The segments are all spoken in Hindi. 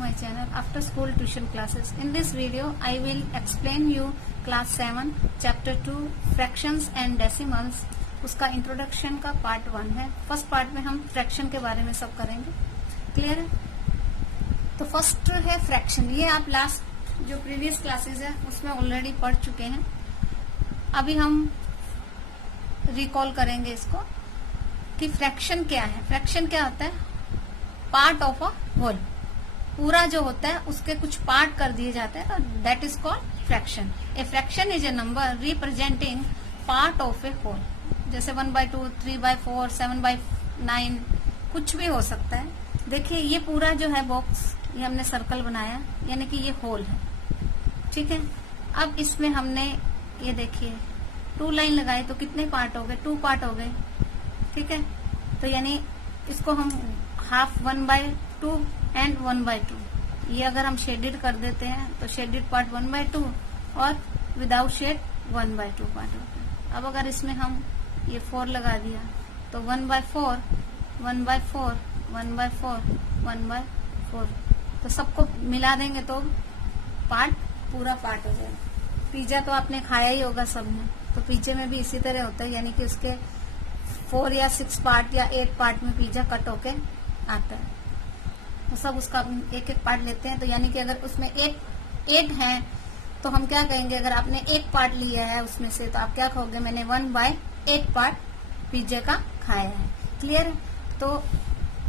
My channel after school tuition classes. In this video I will explain you class 7 chapter 2 fractions and decimals. उसका इंट्रोडक्शन का पार्ट 1 है. फर्स्ट पार्ट में हम फ्रैक्शन के बारे में सब करेंगे. क्लियर है? तो फर्स्ट है फ्रैक्शन. ये आप लास्ट जो प्रीवियस क्लासेस है उसमें ऑलरेडी पढ़ चुके हैं. अभी हम रिकॉल करेंगे इसको कि फ्रैक्शन क्या है. फ्रैक्शन क्या होता है? Part of a whole. पूरा जो होता है उसके कुछ पार्ट कर दिए जाते हैं, that is called fraction. A fraction is a number representing part of a whole. जैसे 1/2, 3/4, 7/9 कुछ भी हो सकता है. देखिए ये पूरा जो है बॉक्स, ये हमने सर्कल बनाया, यानी कि ये होल है. ठीक है. अब इसमें हमने ये देखिए 2 लाइन लगाई तो कितने पार्ट हो गए? 2 पार्ट हो गए. ठीक है. तो यानी इसको हम हाफ 1/2 एंड 1/2. ये अगर हम शेडेड कर देते हैं तो शेडेड पार्ट 1/2 और विदाउट शेड 1/2 पार्ट होता है. अब अगर इसमें हम ये 4 लगा दिया तो 1/4, 1/4, 1/4, 1/4. तो सबको मिला देंगे तो पार्ट पूरा पार्ट हो जाएगा. पिज्जा तो आपने खाया ही होगा सबने, तो पिज्जे में भी इसी तरह होता है, यानी कि उसके 4 या 6 पार्ट या 8 पार्ट में पिज्जा कट होके आता है. तो सब उसका एक एक पार्ट लेते हैं. तो यानी कि अगर उसमें 8 है तो हम क्या कहेंगे? अगर आपने एक पार्ट लिया है उसमें से तो आप क्या कहोगे? मैंने 1/8 पार्ट पिज्जे का खाया है. क्लियर है? तो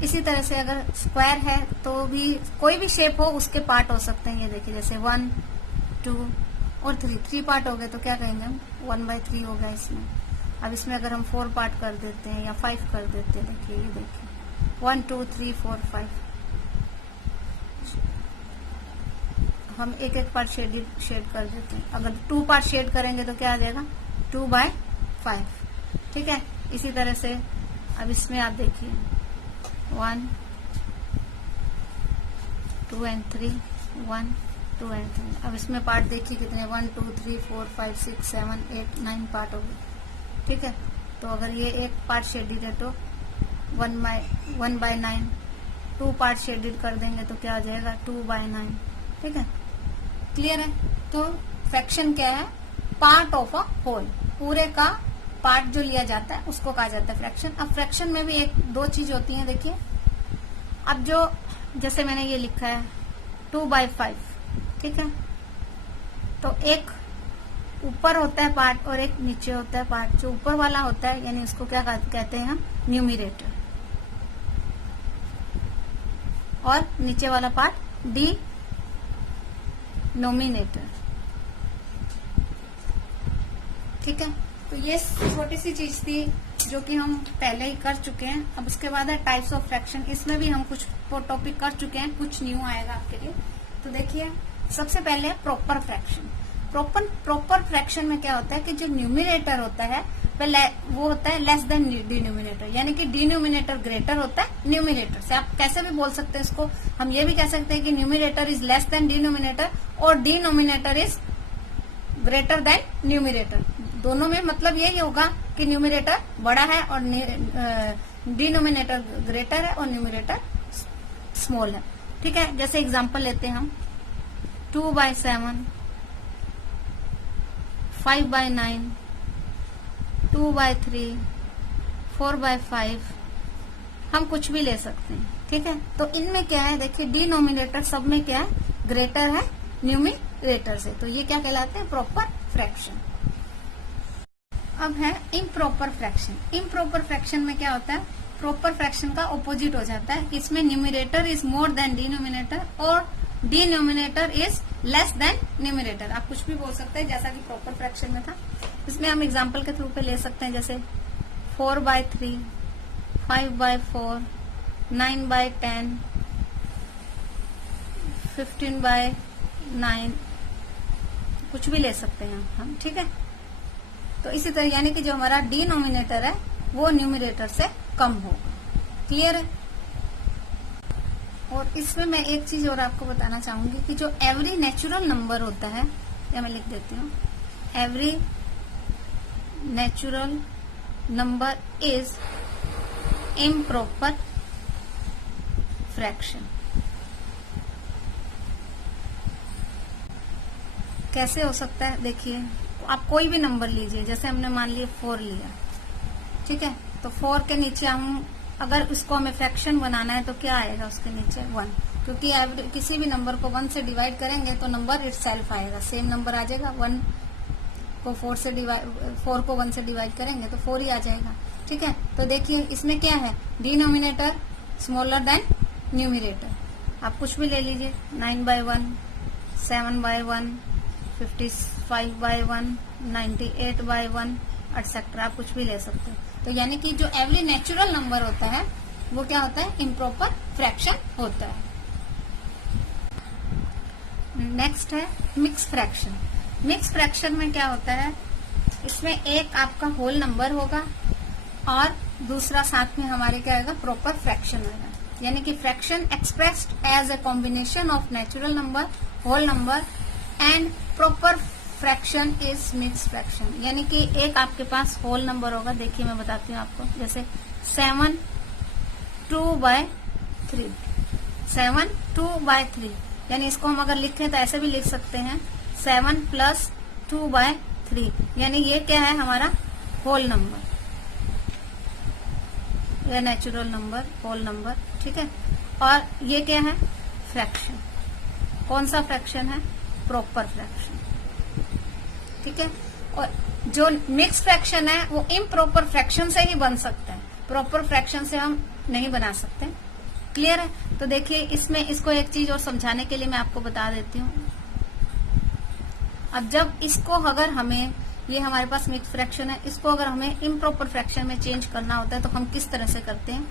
इसी तरह से अगर स्क्वायर है तो भी कोई भी शेप हो उसके पार्ट हो सकते हैं. ये देखिए जैसे 1, 2 और 3 पार्ट हो गए तो क्या कहेंगे हम? 1/3 हो गया इसमें. अब इसमें अगर हम 4 पार्ट कर देते हैं या 5 कर देते हैं, देखिए ये देखिए 1, 2, 3, 4, 5. हम एक एक पार्ट शेड कर देते हैं. अगर 2 पार्ट शेड करेंगे तो क्या आ जाएगा? 2/5. ठीक है. इसी तरह से अब इसमें आप देखिए 1, 2 एंड 3, 1, 2 एंड 3. अब इसमें पार्ट देखिए कितने? 1, 2, 3, 4, 5, 6, 7, 8, 9 पार्ट हो गए. ठीक है. तो अगर ये एक पार्ट शेडेड है तो 1/9. 2 पार्ट शेडेड कर देंगे तो क्या आ जाएगा? 2/9. ठीक है. क्लियर है? तो फ्रैक्शन क्या है? Part of a whole. पूरे का पार्ट जो लिया जाता है उसको कहा जाता है फ्रैक्शन. अब फ्रैक्शन में भी 1-2 चीज होती है. देखिए अब जो जैसे मैंने ये लिखा है 2/5. ठीक है. तो एक ऊपर होता है पार्ट और एक नीचे होता है पार्ट. जो ऊपर वाला होता है यानी उसको क्या कहते हैं हम? न्यूमिरेटर. और नीचे वाला पार्ट डिनोमिनेटर. ठीक है. तो ये छोटी सी चीज थी जो कि हम पहले ही कर चुके हैं. अब उसके बाद है टाइप्स ऑफ फ्रैक्शन. इसमें भी हम कुछ टॉपिक कर चुके हैं, कुछ न्यू आएगा आपके लिए. तो देखिए सबसे पहले है प्रॉपर फ्रैक्शन. प्रॉपर फ्रैक्शन में क्या होता है कि जो न्यूमिनेटर होता है वो होता है लेस देन डिनोमिनेटर, यानी कि डिनोमिनेटर ग्रेटर होता है न्यूमिनेटर से. आप कैसे भी बोल सकते हैं इसको. हम ये भी कह सकते हैं कि numerator is less than denominator और denominator is greater than numerator. दोनों में मतलब यही होगा कि न्यूमिनेटर बड़ा है और डिनोमिनेटर ग्रेटर है और न्यूमिनेटर स्मॉल है. ठीक है. जैसे एग्जांपल लेते हैं हम 2/7, 5/9, 2/3, 4/5. हम कुछ भी ले सकते हैं. ठीक है. तो इनमें क्या है? देखिए डिनोमिनेटर सब में क्या है? ग्रेटर है न्यूमिनेटर से. तो ये क्या कहलाते हैं? Proper fraction. अब है इम्प्रॉपर फ्रैक्शन. इम्प्रॉपर फ्रैक्शन में क्या होता है? प्रॉपर फ्रैक्शन का ऑपोजिट हो जाता है. इसमें numerator is more than denominator और denominator is less than numerator. आप कुछ भी बोल सकते हैं जैसा कि प्रॉपर फ्रैक्शन में था. इसमें हम एग्जांपल के थ्रू पे ले सकते हैं. जैसे 4/3, 5/4, 9/10, 15/9. कुछ भी ले सकते हैं हम. ठीक है. तो इसी तरह यानी कि जो हमारा डिनोमिनेटर है वो न्यूमिनेटर से कम होगा. क्लियर है? और इसमें मैं एक चीज और आपको बताना चाहूंगी कि जो एवरी नेचुरल नंबर होता है, या मैं लिख देती हूँ, every natural number is improper fraction. कैसे हो सकता है, देखिए आप कोई भी नंबर लीजिए, जैसे हमने मान लिया 4 लिया, ठीक है, तो 4 के नीचे हम अगर उसको हमें फ्रैक्शन बनाना है तो क्या आएगा उसके नीचे 1, क्योंकि किसी भी नंबर को 1 से डिवाइड करेंगे तो नंबर इटसेल्फ आएगा, सेम नंबर आ जाएगा। 1 को 4 को 1 से डिवाइड करेंगे तो 4 ही आ जाएगा, ठीक है। तो देखिए इसमें क्या है, डिनोमिनेटर स्मॉलर देन न्यूमिनेटर। आप कुछ भी ले लीजिए, 9/1, 7/1, 55/1, 98/1 एटसेट्रा, आप कुछ भी ले सकते हो। तो यानी कि जो एवरी नेचुरल नंबर होता है वो क्या होता है, इम्प्रॉपर फ्रैक्शन होता है। नेक्स्ट है मिक्स फ्रैक्शन। मिक्स फ्रैक्शन में क्या होता है, इसमें एक आपका होल नंबर होगा और दूसरा साथ में हमारे क्या आएगा, प्रॉपर फ्रैक्शन होगा। यानी कि fraction expressed as a combination of natural number, whole number and proper fraction is mix fraction. यानी कि एक आपके पास होल नंबर होगा, देखिए मैं बताती हूँ आपको, जैसे 7 2/3, 7 2/3, यानी इसको हम अगर लिखें तो ऐसे भी लिख सकते हैं 7 + 2/3, यानी ये क्या है हमारा होल नंबर या नेचुरल नंबर, होल नंबर, ठीक है। और ये क्या है, फ्रैक्शन। कौन सा फ्रैक्शन है, प्रॉपर फ्रैक्शन, ठीक है। और जो मिक्स फ्रैक्शन है वो इम्प्रॉपर फ्रैक्शन से ही बन सकता है, प्रॉपर फ्रैक्शन से हम नहीं बना सकते। क्लियर है। तो देखिए इसमें इसको एक चीज और समझाने के लिए मैं आपको बता देती हूँ। अब जब इसको अगर हमें, ये हमारे पास मिक्स फ्रैक्शन है, इसको अगर हमें इम्प्रॉपर फ्रैक्शन में चेंज करना होता है तो हम किस तरह से करते हैं,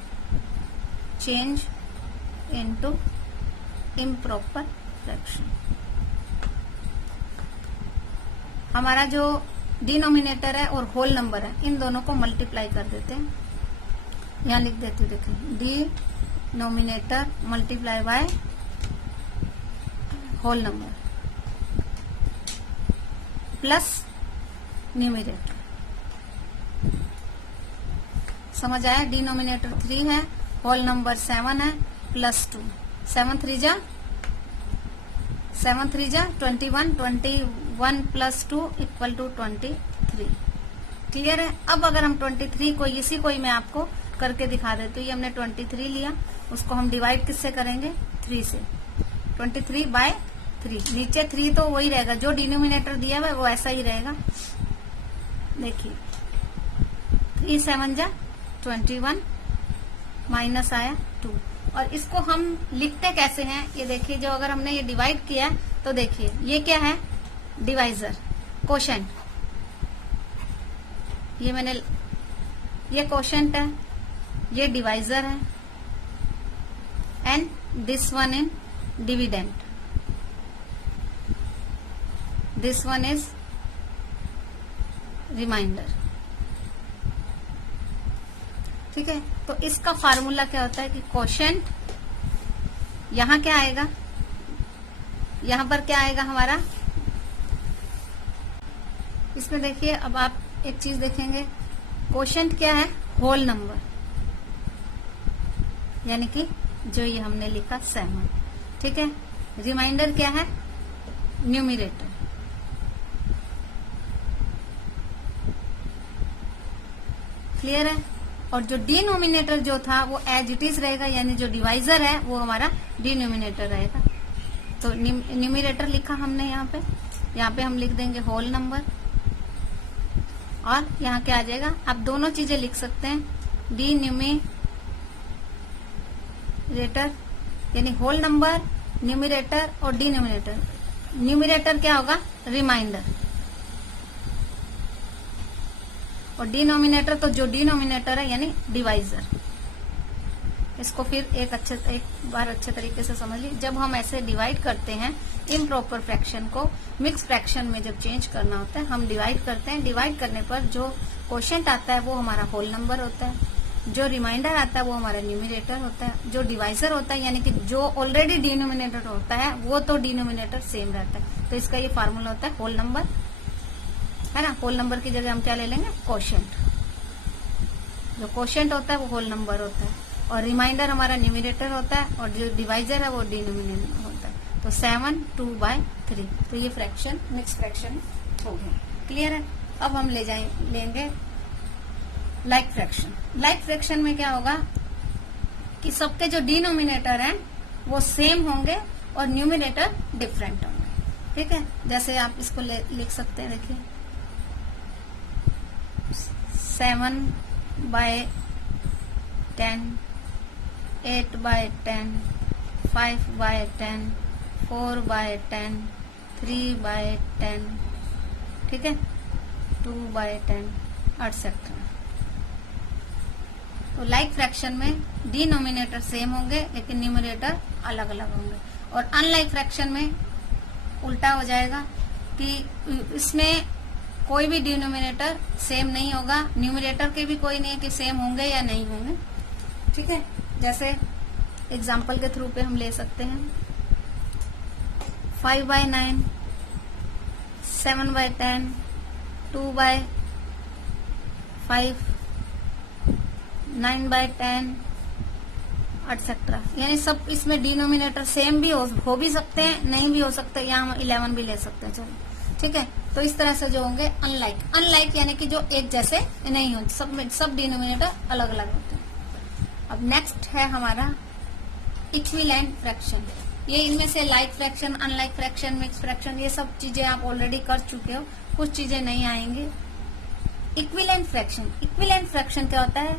चेंज इनटू इम्प्रॉपर फ्रैक्शन। हमारा जो डिनोमिनेटर है और होल नंबर है, इन दोनों को मल्टीप्लाई कर देते हैं। यहां लिख देती हूँ, देखिए denominator multiply by whole number plus numerator. समझ आया, डिनोमिनेटर 3 है, होल नंबर 7 है, प्लस 2, 7 3 जा 21, 21 + 2 = 23। क्लियर है। अब अगर हम 23 को, इसी को ही मैं आपको करके दिखा देती हूँ। ये हमने 23 लिया, उसको हम डिवाइड किससे करेंगे, 3 से। 23/3, नीचे 3 तो वही रहेगा, जो डिनोमिनेटर दिया हुआ है वो ऐसा ही रहेगा। देखिए 3 7 जा 21, माइनस आया 2। और इसको हम लिखते कैसे हैं, ये देखिए, जो अगर हमने ये डिवाइड किया तो देखिए ये क्या है, डिवाइजर, कोशेंट। ये मैंने, ये कोशेंट है, ये डिवाइजर है, and this one in dividend, this one is remainder. ठीक है। तो इसका फार्मूला क्या होता है कि कोशेंट, यहां क्या आएगा, यहां पर क्या आएगा हमारा, इसमें देखिए, अब आप एक चीज देखेंगे, कोशेंट क्या है, होल नंबर, यानी कि जो ये हमने लिखा 7, ठीक है। रिमाइंडर क्या है, न्यूमिरेटर। क्लियर है। और जो डिनोमिनेटर जो था वो एज इट इज रहेगा, यानी जो डिवाइजर है वो हमारा डिनोमिनेटर रहेगा। तो न्यूमिरेटर लिखा हमने यहाँ पे हम लिख देंगे होल नंबर, और यहाँ क्या आ जाएगा, आप दोनों चीजें लिख सकते हैं, डिन्यूमिरेटर यानी होल नंबर, न्यूमिरेटर और डिनोमिनेटर। न्यूमिरेटर क्या होगा, रिमाइंडर, और डिनोमिनेटर तो जो डिनोमिनेटर है यानी डिवाइजर। इसको फिर एक बार अच्छे तरीके से समझ लीजिए। जब हम ऐसे डिवाइड करते हैं इम्प्रॉपर फ्रैक्शन को मिक्स फ्रैक्शन में जब चेंज करना होता है, हम डिवाइड करते हैं। डिवाइड करने पर जो कोशेंट आता है वो हमारा होल नंबर होता है, जो रिमाइंडर आता है वो हमारा न्यूमिनेटर होता है, जो डिवाइजर होता है यानी कि जो ऑलरेडी डिनोमिनेटर होता है वो तो डिनोमिनेटर सेम रहता है। तो इसका ये फार्मूला होता है होल नंबर, है ना। होल नंबर की जगह हम क्या ले लेंगे, कोशेंट। जो कोशेंट होता है वो होल नंबर होता है, और रिमाइंडर हमारा न्यूमिनेटर होता है, और जो डिवाइजर है वो डिनोमिनेटर होता है। तो 7 2/3, तो ये फ्रैक्शन मिक्स फ्रैक्शन हो गया। क्लियर है। अब हम लेंगे लाइक फ्रैक्शन। लाइक फ्रैक्शन में क्या होगा कि सबके जो डिनोमिनेटर हैं वो सेम होंगे और न्यूमिनेटर डिफरेंट होंगे। ठीक है, जैसे आप इसको लिख सकते हैं, देखिए 7/10, 8/10, 5/10, 4/10, 3/10, ठीक है, 2/10 एटसेट्रा। तो लाइक फ्रैक्शन में डिनोमिनेटर सेम होंगे लेकिन न्यूमरेटर अलग अलग होंगे। और अनलाइक फ्रैक्शन में उल्टा हो जाएगा कि इसमें कोई भी डिनोमिनेटर सेम नहीं होगा, न्यूमरेटर के भी कोई नहीं है कि सेम होंगे या नहीं होंगे। ठीक है, जैसे एग्जाम्पल के थ्रू पे हम ले सकते हैं 5/9, 7/10, 2/5, 9/10 एटसेट्रा। यानी सब इसमें डिनोमिनेटर सेम भी हो भी सकते हैं, नहीं भी हो सकते, या हम 11 भी ले सकते हैं। चलो ठीक है, तो इस तरह से जो होंगे अनलाइक यानी कि जो एक जैसे नहीं होते, सब डिनोमिनेटर अलग अलग होते हैं। अब नेक्स्ट है हमारा इक्विवेलेंट फ्रैक्शन। ये इनमें से like fraction, unlike fraction, mix fraction, ये सब चीजें आप ऑलरेडी कर चुके हो, कुछ चीजें नहीं आएंगी। इक्विवेलेंट फ्रैक्शन क्या होता है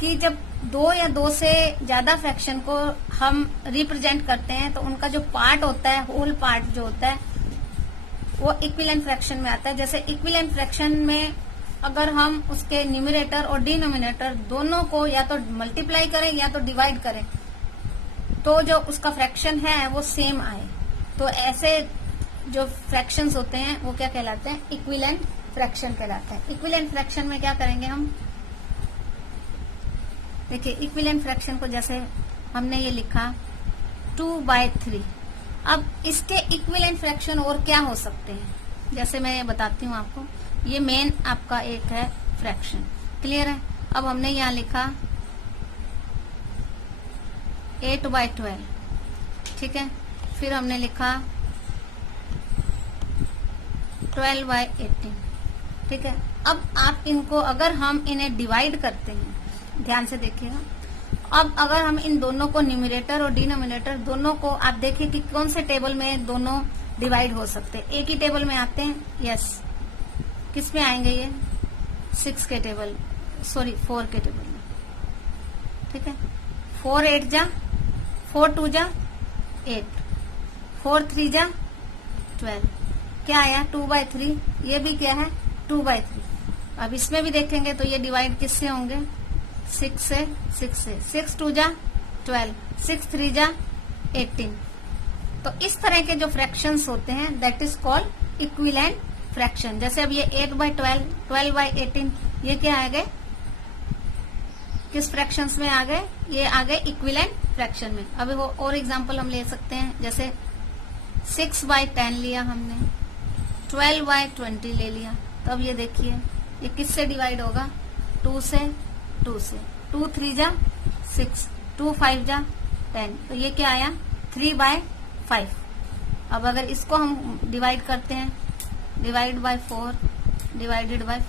कि जब दो या दो से ज्यादा फ्रैक्शन को हम रिप्रेजेंट करते हैं तो उनका जो पार्ट होता है, होल पार्ट जो होता है, वो इक्विवेलेंट फ्रैक्शन में आता है। जैसे इक्विवेलेंट फ्रैक्शन में अगर हम उसके न्यूमरेटर और डिनोमिनेटर दोनों को या तो मल्टीप्लाई करें या तो डिवाइड करें तो जो उसका फ्रैक्शन है वो सेम आए, तो ऐसे जो फ्रैक्शंस होते हैं वो क्या कहलाते हैं, इक्विवेलेंट फ्रैक्शन कहलाता है। इक्विवेलेंट फ्रैक्शन में क्या करेंगे हम, देखिए इक्विवेलेंट फ्रैक्शन को जैसे हमने ये लिखा 2/3। अब इसके इक्विवेलेंट फ्रैक्शन और क्या हो सकते हैं, जैसे मैं ये बताती हूँ आपको। ये मेन आपका एक है फ्रैक्शन, क्लियर है। अब हमने यहाँ लिखा 8/12, ठीक है, फिर हमने लिखा 12/18, ठीक है। अब आप इनको अगर हम इन्हें डिवाइड करते हैं, ध्यान से देखिएगा, अब अगर हम इन दोनों को न्यूमरेटर और डिनोमिनेटर दोनों को आप देखिए कि कौन से टेबल में दोनों डिवाइड हो सकते हैं। एक ही टेबल में आते हैं, यस, किस में आएंगे ये 4 के टेबल में, ठीक है। 4 8 जा, 4 2 जा 8, 4 3 जा 12, क्या आया 2/3, ये भी क्या है 2/3। अब इसमें भी देखेंगे तो ये डिवाइड किससे होंगे, 6 से 6 2 जा 12, 6 3 जा 18। तो इस तरह के जो फ्रैक्शंस होते हैं that is called equivalent fraction. जैसे अब ये 8/12, 12/18, ये क्या आ गए, किस फ्रैक्शंस में आ गए, ये आ गए इक्विवेलेंट फ्रैक्शन में। अब वो और एग्जांपल हम ले सकते हैं, जैसे 6/10 लिया हमने, 12/20 ले लिया। तो अब ये देखिए ये किससे डिवाइड होगा, 2 से 2 3 जा 6, 2 5 जा 10, तो ये क्या आया 3/5। अब अगर इसको हम डिवाइड करते हैं, डिवाइड बाय 4, डिवाइडेड बाय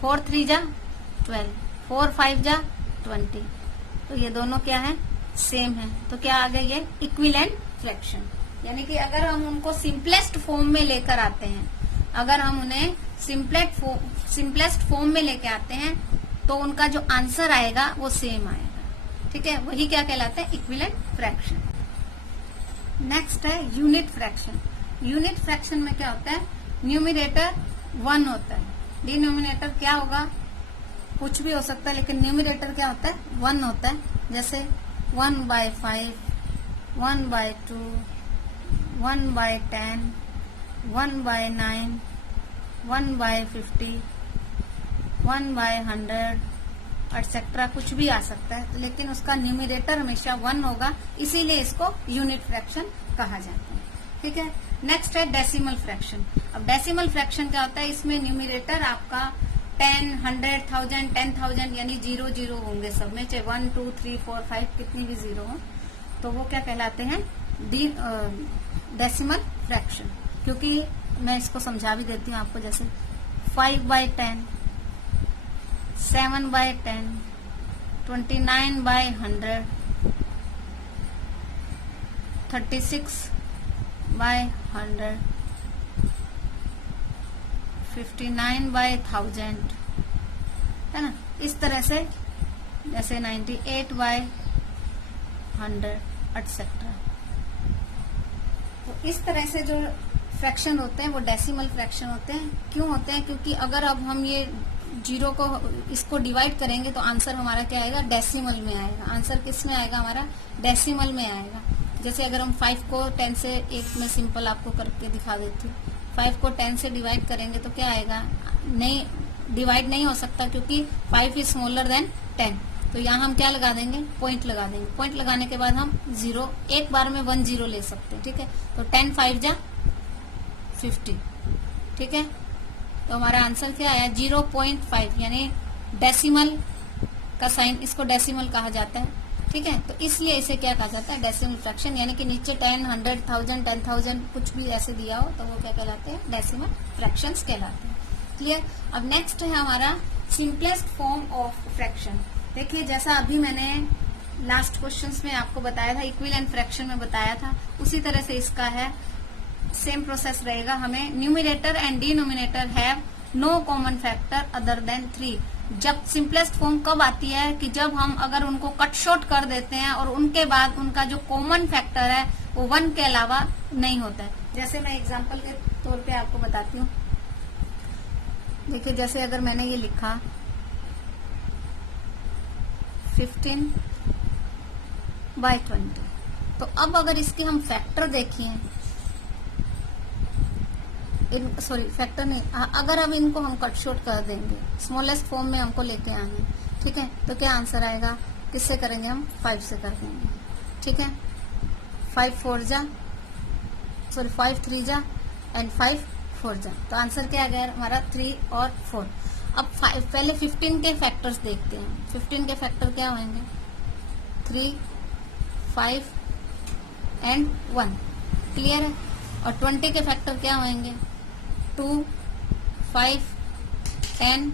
4 3 जा 12, 4 5 जा 20, तो ये दोनों क्या है, सेम है। तो क्या आ गया ये इक्विवेलेंट फ्रैक्शन। यानी कि अगर हम उनको सिंपलेस्ट फॉर्म में लेकर आते हैं, अगर हम उन्हें सिंपलेस्ट फॉर्म में लेके आते हैं तो उनका जो आंसर आएगा वो सेम आएगा, ठीक है। वही क्या कहलाता है, इक्विवेलेंट फ्रैक्शन। नेक्स्ट है यूनिट फ्रैक्शन। यूनिट फ्रैक्शन में क्या होता है, न्यूमरेटर 1 होता है, डिनोमिनेटर क्या होगा, कुछ भी हो सकता है, लेकिन न्यूमरेटर क्या होता है 1 होता है। जैसे 1/5, 1/2, 1/10, 1/9, 1/50, 1/100 एटसेट्रा, कुछ भी आ सकता है, लेकिन उसका न्यूमरेटर हमेशा 1 होगा, इसीलिए इसको यूनिट फ्रैक्शन कहा जाता है, ठीक है। नेक्स्ट है डेसिमल फ्रैक्शन। अब डेसिमल फ्रैक्शन क्या होता है, इसमें न्यूमरेटर आपका 10, 100, 1000, 10,000 यानी 0 0 होंगे सब में, चाहे 1 2 3 4 5 कितनी भी 0 हो, तो वो क्या कहलाते हैं डेसिमल फ्रैक्शन, क्योंकि मैं इसको समझा भी देती हूँ आपको, जैसे 5/10, 7/10, 29/100, 36/100, 59/1000, है ना। इस तरह से जैसे 98/100 एटसेट्रा। तो इस तरह से जो फ्रैक्शन होते हैं वो डेसिमल फ्रैक्शन होते हैं। क्यों होते हैं? क्योंकि अगर अब हम ये जीरो को इसको डिवाइड करेंगे तो आंसर हमारा क्या आएगा? डेसिमल में आएगा। आंसर किस में आएगा? हमारा डेसिमल में आएगा। जैसे अगर हम 5 को 10 से, एक में सिंपल आपको करके दिखा देती हूँ, 5 को 10 से डिवाइड करेंगे तो क्या आएगा? नहीं, डिवाइड नहीं हो सकता क्योंकि 5 इज स्मॉलर देन 10। तो यहाँ हम क्या लगा देंगे? पॉइंट लगा देंगे। पॉइंट लगाने के बाद हम 0, एक बार में 1 0 ले सकते हैं, ठीक है। तो 10 5 जा 50, ठीक है। तो हमारा आंसर क्या आया? 0.5, यानी डेसिमल का साइन, इसको डेसिमल कहा जाता है, ठीक है। तो इसलिए इसे क्या कहा जाता है? Decimal fraction. यानी कि नीचे 10, 100, 1000, 10,000 कुछ भी ऐसे दिया हो तो वो क्या कहलाते हैं? डेसिमल फ्रैक्शंस कहलाते हैं। क्लियर? अब नेक्स्ट है हमारा सिंपलेस्ट फॉर्म ऑफ फ्रैक्शन। देखिए, जैसा अभी मैंने लास्ट क्वेश्चंस में आपको बताया था, इक्विवेलेंट फ्रैक्शन में बताया था, उसी तरह से इसका है, सेम प्रोसेस रहेगा। हमें numerator and denominator have no common factor other than 3। जब सिंपलेस्ट फॉर्म कब आती है? कि जब हम अगर उनको कट शॉर्ट कर देते हैं और उनके बाद उनका जो कॉमन फैक्टर है वो 1 के अलावा नहीं होता है। जैसे मैं एग्जांपल के तौर पे आपको बताती हूँ। देखिए, जैसे अगर मैंने ये लिखा 15/20, तो अब अगर इसके हम फैक्टर देखिए, सॉरी फैक्टर नहीं, अगर अब इनको हम कट शॉर्ट कर देंगे, स्मॉलेस्ट फॉर्म में हमको लेके आए, ठीक है, तो क्या आंसर आएगा? किससे करेंगे हम? 5 से कर देंगे, ठीक है। 5 4 जा, सॉरी 5 3 जा एंड 5 4 जा, तो आंसर क्या आ गया हमारा? 3 और 4। अब पहले 15 के फैक्टर्स देखते हैं। 15 के फैक्टर क्या होंगे? 3, 5 एंड 1, क्लियर है। और 20 के फैक्टर क्या होंगे? 2, 5, 10,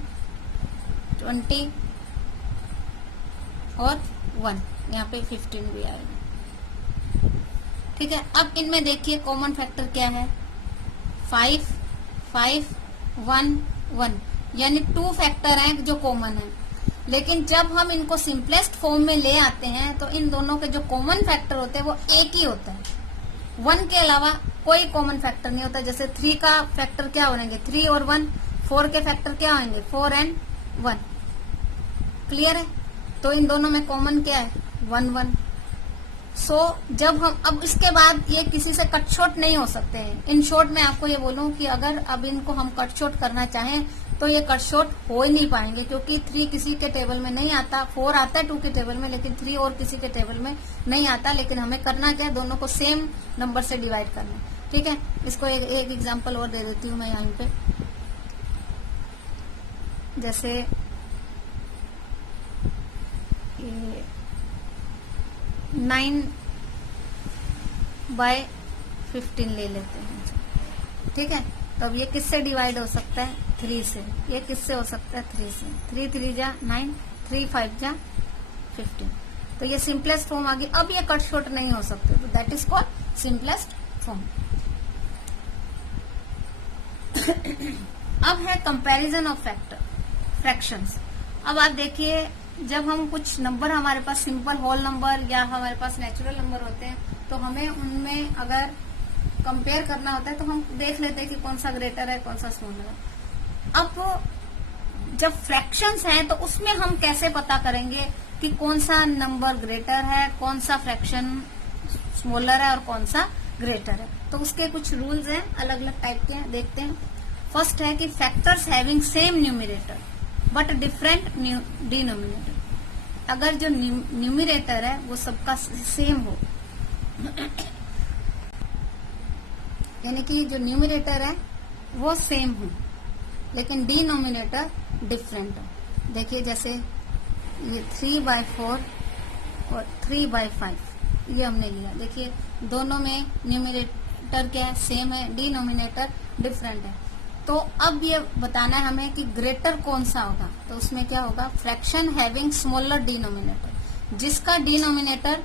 20 और 1, यहाँ पे 15 भी आएगा, ठीक है। अब इनमें देखिए कॉमन फैक्टर क्या है? 5, 5, 1, 1, यानी 2 फैक्टर हैं जो कॉमन है। लेकिन जब हम इनको सिंपलेस्ट फॉर्म में ले आते हैं तो इन दोनों के जो कॉमन फैक्टर होते हैं वो एक ही होता है, 1 के अलावा कोई कॉमन फैक्टर नहीं होता। जैसे 3 का फैक्टर क्या होंगे? 3 और 1। 4 के फैक्टर क्या होंगे? 4 एंड 1, क्लियर है। तो इन दोनों में कॉमन क्या है? 1 1। सो जब हम अब इसके बाद ये किसी से कट शॉर्ट नहीं हो सकते हैं। इन शॉर्ट में आपको ये बोलूं कि अगर अब इनको हम कट शॉर्ट करना चाहें तो ये कट शॉर्ट हो ही नहीं पाएंगे, क्योंकि 3 किसी के टेबल में नहीं आता, 4 आता है 2 के टेबल में, लेकिन 3 और किसी के टेबल में नहीं आता। लेकिन हमें करना क्या है? दोनों को सेम नंबर से डिवाइड करना है, ठीक है। इसको एक एग्जांपल और दे देती हूँ मैं यहाँ पे। जैसे 9/15 ले लेते हैं, ठीक है। तो अब ये किससे डिवाइड हो सकता है? 3 से। ये किससे हो सकता है? 3 से। 3 3 जा 9, 3 5 जा 15। तो ये सिंपलेस्ट फॉर्म आ गई। अब ये कट शॉर्ट नहीं हो सकते, तो that is called simplest form. अब है कंपैरिजन ऑफ फ्रैक्शंस। अब आप देखिए, जब हम कुछ नंबर हमारे पास सिंपल होल नंबर या हमारे पास नेचुरल नंबर होते हैं तो हमें उनमें अगर कंपेयर करना होता है तो हम देख लेते हैं कि कौन सा ग्रेटर है, कौन सा स्मॉलर है। अब जब फ्रैक्शंस हैं तो उसमें हम कैसे पता करेंगे कि कौन सा नंबर ग्रेटर है, कौन सा फ्रैक्शन स्मॉलर है और कौन सा ग्रेटर है? तो उसके कुछ रूल्स हैं, अलग अलग टाइप के हैं, देखते हैं। फर्स्ट है कि factors having same numerator but different denominator. अगर जो न्यूमिनेटर है वो सबका सेम हो, यानी कि जो न्यूमिनेटर है वो सेम हो लेकिन डिनोमिनेटर डिफरेंट हो। देखिए, जैसे ये 3/4 और 3/5 ये हमने लिया। देखिए, दोनों में न्यूमिनेटर क्या है, सेम है, डिनोमिनेटर डिफरेंट है। तो अब ये बताना है हमें कि ग्रेटर कौन सा होगा। तो उसमें क्या होगा, फ्रैक्शन हैविंग स्मॉलर डिनोमिनेटर, जिसका डिनोमिनेटर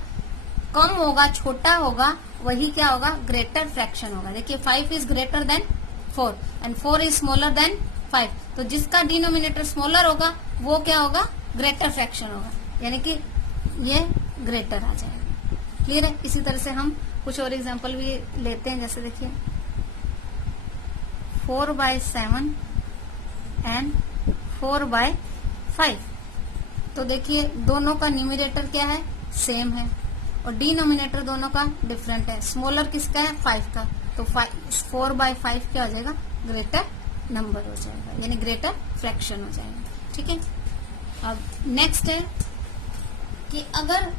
कम होगा, छोटा होगा, वही क्या होगा, ग्रेटर फ्रैक्शन होगा। देखिए 5 is greater then 4 and 4 is smaller than 5, तो जिसका डिनोमिनेटर स्मॉलर होगा वो क्या होगा, ग्रेटर फ्रैक्शन होगा, यानी कि ये ग्रेटर आ जाएगा। क्लियर है। इसी तरह से हम कुछ और एग्जांपल भी लेते हैं, जैसे देखिए 4/7 एंड 4/5। तो देखिए दोनों का न्यूमिनेटर क्या है, सेम है, और डिनोमिनेटर दोनों का डिफरेंट है। स्मॉलर किसका है, 5 का, तो 4/5 क्या हो जाएगा, ग्रेटर नंबर हो जाएगा, यानी ग्रेटर फ्रैक्शन हो जाएगा। ठीक है। अब नेक्स्ट है कि अगर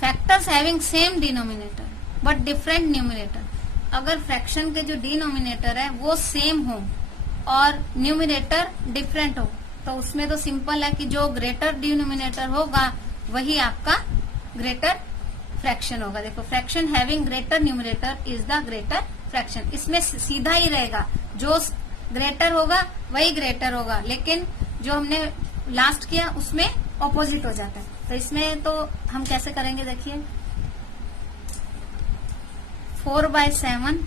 factors having same denominator but different numerator, अगर फ्रैक्शन के जो डिनोमिनेटर है वो सेम हो और न्यूमिनेटर डिफरेंट हो, तो उसमें तो सिंपल है कि जो ग्रेटर डिनोमिनेटर होगा वही आपका ग्रेटर फ्रैक्शन होगा। देखो fraction having greater numerator is the greater fraction, इसमें सीधा ही रहेगा, जो ग्रेटर होगा वही ग्रेटर होगा, लेकिन जो हमने लास्ट किया उसमें ऑपोजिट हो जाता है। तो इसमें तो हम कैसे करेंगे, देखिए 4/7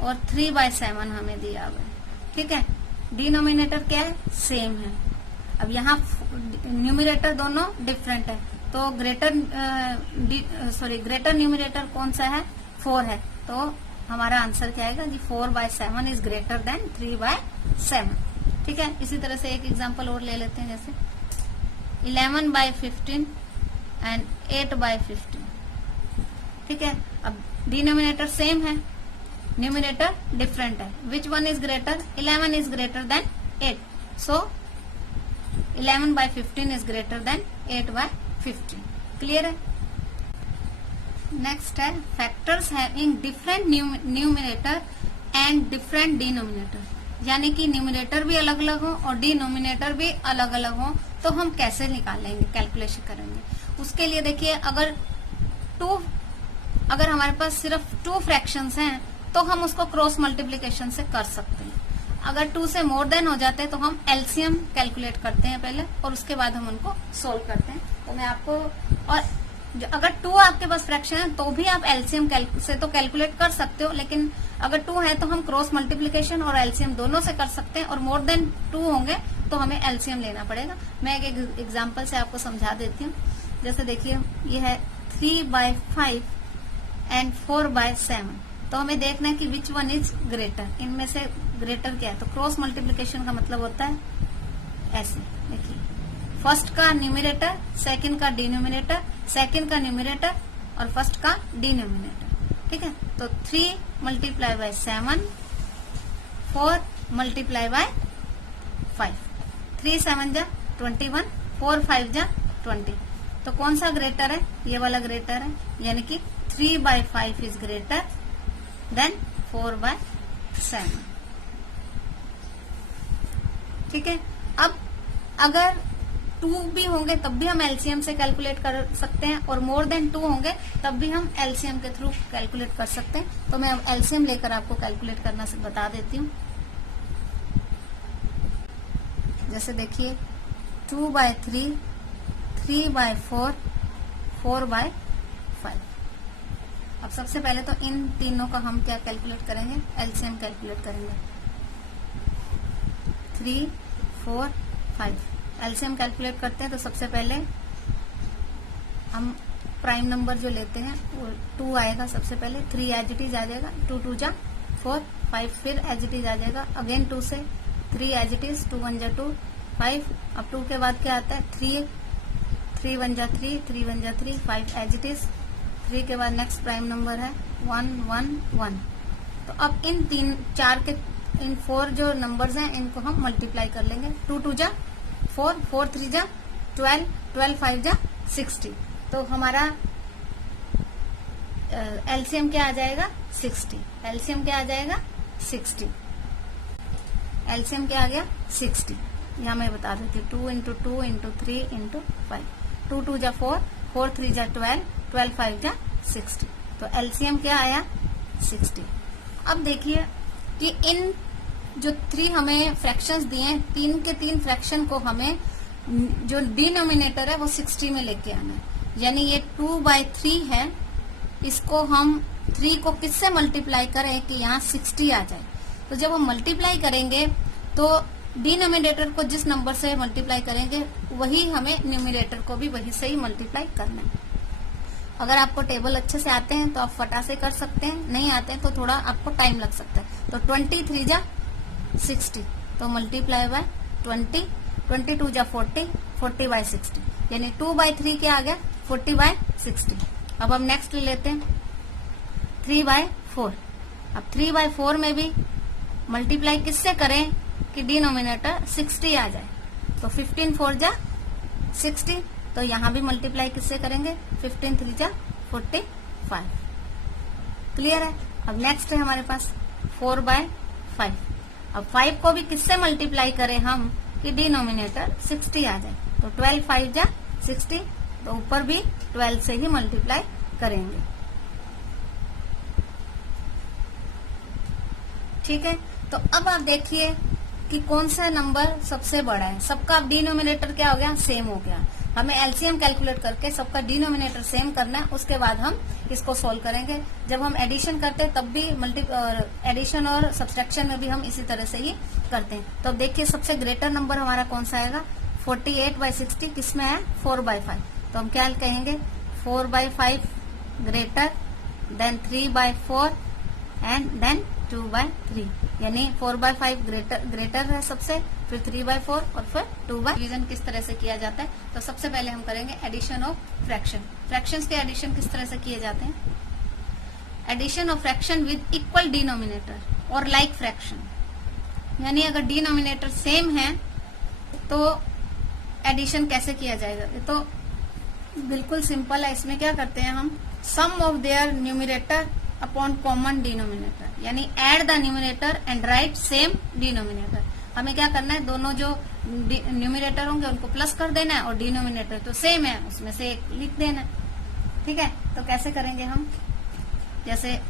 और 3/7 हमें दिया हुआ है। ठीक है, डिनोमिनेटर क्या है, सेम है। अब यहाँ न्यूमिनेटर दोनों डिफरेंट है, तो ग्रेटर न्यूमिनेटर कौन सा है, 4 है, तो हमारा आंसर क्या आएगा जी, 4/7 इज ग्रेटर देन 3/7। ठीक है। इसी तरह से एक एग्जांपल और ले लेते हैं, जैसे 11/15 एंड 8/15। ठीक है। अब डिनोमिनेटर सेम है, न्यूमिनेटर डिफरेंट है, which one is greater, 11 is greater then 8, so 11/15 is greater then 8/15। Clear है। नेक्स्ट है factors having different numerator and different denominator, यानी कि न्यूमिनेटर भी अलग अलग हो और डिनोमिनेटर भी अलग अलग हो, तो हम कैसे निकालेंगे, कैलकुलेशन करेंगे। उसके लिए देखिए अगर हमारे पास सिर्फ 2 फ्रैक्शंस हैं तो हम उसको क्रॉस मल्टीप्लिकेशन से कर सकते हैं। अगर 2 से मोर देन हो जाते हैं तो हम एलसीएम कैलकुलेट करते हैं पहले, और उसके बाद हम उनको सोल्व करते हैं। तो मैं आपको, और अगर 2 आपके पास फ्रैक्शन है तो भी आप एलसीएम से तो कैलकुलेट कर सकते हो, लेकिन अगर 2 है तो हम क्रॉस मल्टीप्लिकेशन और एलसीएम दोनों से कर सकते हैं, और मोर देन 2 होंगे तो हमें एलसीएम लेना पड़ेगा। मैं एक एग्जांपल से आपको समझा देती हूँ। जैसे देखिए ये है 3/5 एंड 4/7, तो हमें देखना है कि विच वन इज ग्रेटर, इनमें से ग्रेटर क्या है। तो क्रॉस मल्टीप्लिकेशन का मतलब होता है ऐसे, देखिए फर्स्ट का न्यूमिनेटर, सेकंड का डिनोमिनेटर, सेकंड का न्यूमिनेटर और फर्स्ट का डिनोमिनेटर। ठीक है। तो 3 × 7, 4 × 5, 3 7 जा 21, 4 5 जा 20। तो कौन सा ग्रेटर है, ये वाला ग्रेटर है, यानी कि 3/5 इज ग्रेटर देन 4/7। ठीक है। अब अगर 2 भी होंगे तब भी हम एलसीएम से कैलकुलेट कर सकते हैं, और मोर देन 2 होंगे तब भी हम एलसीएम के थ्रू कैलकुलेट कर सकते हैं। तो मैं एलसीएम लेकर आपको कैलकुलेट करना से बता देती हूँ। जैसे देखिए 2/3, 3/4, 4/5। अब सबसे पहले तो इन तीनों का हम क्या कैलकुलेट करेंगे, एलसीएम कैलकुलेट करेंगे। 3, 4, 5 एलसीएम कैलकुलेट करते हैं। तो सबसे पहले हम प्राइम नंबर जो लेते हैं वो 2 आएगा सबसे पहले, 3 एज इट इज आ जाएगा, 2 2 जा 4, 5 फिर एज इट इज आ जाएगा, अगेन 2 से 3 एज इट इज, 2 1 जा 2, 5। अब 2 के बाद क्या आता है 3, 3 1 जा 3, 3 1 जा 3, 5 एज इट इज। 3 के बाद नेक्स्ट प्राइम नंबर है 1 1 1। तो अब इन 4 जो नंबर्स हैं इनको हम मल्टीप्लाई कर लेंगे। 2 2 जा 4, 4 3 जा 12, 12 5 जा 60। तो हमारा एलसीएम क्या आ जाएगा 60। एलसीएम क्या आ जाएगा 60। एलसीएम क्या आ गया 60। यहाँ मैं बता देती हूँ 2 × 2 × 3 × 5। 2 2 जा 4, 4 3 जा 12, 12 5 जा 60। तो एलसीएम क्या आया 60। अब देखिए कि इन जो 3 हमें फ्रैक्शंस दिए हैं, 3 के 3 फ्रैक्शन को हमें जो डिनोमिनेटर है वो 60 में लेके आना है। यानी ये 2/3 है, इसको हम 3 को किससे मल्टीप्लाई करें कि यहाँ 60 आ जाए। तो जब हम मल्टीप्लाई करेंगे तो डिनोमिनेटर को जिस नंबर से मल्टीप्लाई करेंगे वही हमें न्यूमिनेटर को भी वही से ही मल्टीप्लाई करना है। अगर आपको टेबल अच्छे से आते हैं तो आप फटा से कर सकते हैं, नहीं आते हैं तो थोड़ा आपको टाइम लग सकता है। तो 23 जा 60, तो मल्टीप्लाई बाय 20, 22 जा 40, 40/60, यानी 2/3 क्या आ गया 40/60। अब हम नेक्स्ट ले लेते हैं 3/4। अब 3/4 में भी मल्टीप्लाई किससे करें कि डिनोमिनेटर 60 आ जाए। तो 15 4 जा 60, तो यहां भी मल्टीप्लाई किससे करेंगे 15 3 जा 45। क्लियर है। अब नेक्स्ट है हमारे पास 4/5। अब 5 को भी किससे मल्टीप्लाई करें हम कि डिनोमिनेटर 60 आ जाए। तो 12 5 जा 60, तो ऊपर भी 12 से ही मल्टीप्लाई करेंगे। ठीक है। तो अब आप देखिए कि कौन सा नंबर सबसे बड़ा है। सबका डिनोमिनेटर क्या हो गया सेम हो गया। हमें एलसीएम कैलकुलेट करके सबका डिनोमिनेटर सेम करना है, उसके बाद हम इसको सोल्व करेंगे। जब हम एडिशन करते हैं तब भी एडिशन और सब्सट्रैक्शन में भी हम इसी तरह से ही करते हैं। तो अब देखिए सबसे ग्रेटर नंबर हमारा कौन सा आएगा 48/60, किसमें है 4/5। तो हम क्या कहेंगे 4/5 ग्रेटर देन 3/4 एंड देन 2/3, यानी 4/5 ग्रेटर है सबसे, फिर 3/4 और फिर 2/। डिवीजन किस तरह से किया जाता है, तो सबसे पहले हम करेंगे एडिशन ऑफ फ्रैक्शन। फ्रैक्शंस के एडिशन किस तरह से किए जाते हैं, addition of fraction with equal denominator और लाइक फ्रैक्शन। यानी अगर डिनोमिनेटर सेम है तो एडिशन कैसे किया जाएगा, ये तो बिल्कुल सिंपल है। इसमें क्या करते हैं हम sum of their numerator upon common denominator, यानी add the numerator and write same denominator. हमें क्या करना है दोनों जो न्यूमिनेटर होंगे उनको प्लस कर देना है और डिनोमिनेटर तो सेम है उसमें से एक लिख देना है। ठीक है। तो कैसे करेंगे हम, जैसे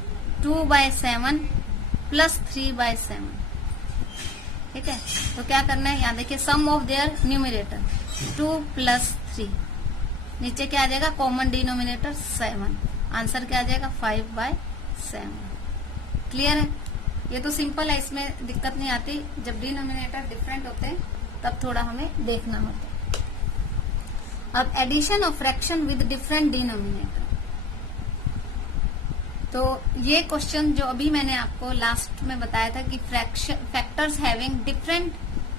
2/7 प्लस 3/7। ठीक है। तो क्या करना है, यहाँ देखिए सम ऑफ देयर न्यूमिनेटर 2 + 3, नीचे क्या आ जाएगा कॉमन डिनोमिनेटर 7, आंसर क्या आ जाएगा 5/7। क्लियर है। ये तो सिंपल है, इसमें दिक्कत नहीं आती। जब डिनोमिनेटर डिफरेंट होते हैं तब थोड़ा हमें देखना होता है। अब addition of fraction with different denominator, तो ये क्वेश्चन जो अभी मैंने आपको लास्ट में बताया था कि factors having different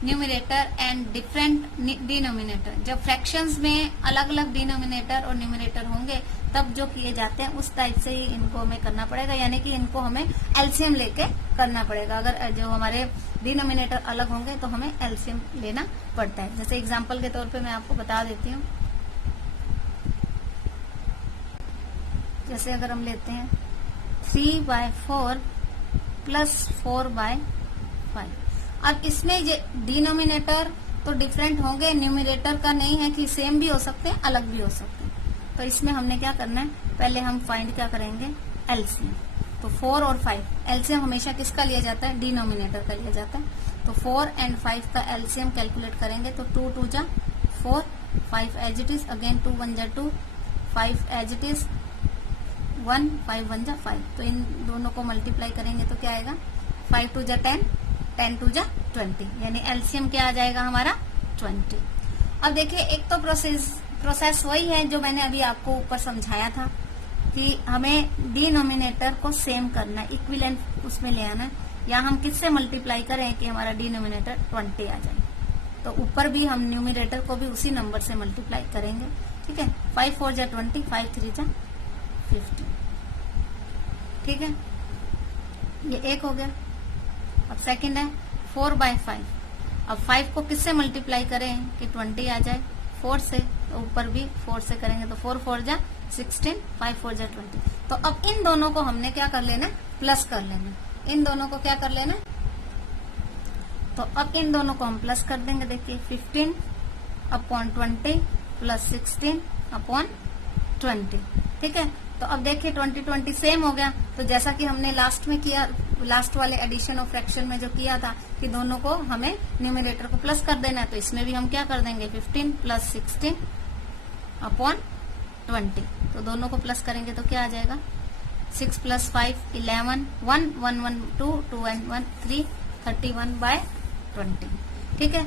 numerator and different denominator, जब फ्रैक्शंस में अलग अलग डिनोमिनेटर और न्यूमिनेटर होंगे तब जो किए जाते हैं उस टाइप से ही इनको हमें करना पड़ेगा, यानी कि इनको हमें एलसीएम लेके करना पड़ेगा। अगर जो हमारे डिनोमिनेटर अलग होंगे तो हमें एलसीएम लेना पड़ता है। जैसे एग्जांपल के तौर पे मैं आपको बता देती हूँ, जैसे अगर हम लेते हैं 3/4 + 4/5। अब इसमें ये डिनोमिनेटर तो डिफरेंट होंगे, न्यूमिनेटर का नहीं है कि सेम भी हो सकते हैं अलग भी हो सकते हैं। तो इसमें हमने क्या करना है, पहले हम फाइंड क्या करेंगे एलसीएम। तो 4 और 5 एलसीएम हमेशा किसका लिया जाता है डिनोमिनेटर का लिया जाता है। तो 4 और 5 का एलसीएम कैलकुलेट करेंगे तो 2 2 जा 4, 5 एज इट इज, अगेन 2 1 जा 2, 5 एज इट इज 1, 5 1 जा 5। तो इन दोनों को मल्टीप्लाई करेंगे तो क्या आएगा 5 2 जा 10, 10 2 जा 20, यानी एलसीएम क्या आ जाएगा हमारा 20। अब देखिए एक तो प्रोसेस वही है जो मैंने अभी आपको ऊपर समझाया था कि हमें डिनोमिनेटर को सेम करना है, इक्विवेलेंट उसमें ले आना है। या हम किससे मल्टीप्लाई करें कि हमारा डिनोमिनेटर 20 आ जाए, तो ऊपर भी हम न्यूमिनेटर को भी उसी नंबर से मल्टीप्लाई करेंगे। ठीक है। 5 4 जा 20, 5 3 जा 50। ठीक है, ये एक हो गया। अब सेकंड है 4/5। अब 5 को किससे मल्टीप्लाई करें कि 20 आ जाए 4 से, तो ऊपर भी 4 से करेंगे तो 4 4 जा 16, 5 4 जा 20। तो अब इन दोनों को हमने क्या कर लेना प्लस कर लेना, इन दोनों को क्या कर लेना, तो अब इन दोनों को हम प्लस कर देंगे। देखिए 15/20 + 16/20। ठीक है। तो अब देखिए 20 20 सेम हो गया। तो जैसा कि हमने लास्ट में किया लास्ट वाले एडिशन ऑफ फ्रैक्शन में जो किया था कि दोनों को हमें न्यूमरेटर को प्लस कर देना है, तो इसमें भी हम क्या कर देंगे 15 प्लस 16 अपॉन 20। तो दोनों को प्लस करेंगे तो क्या आ जाएगा 6 प्लस 5 11 1 1 1 2 2 1 1 3 31/20। ठीक है,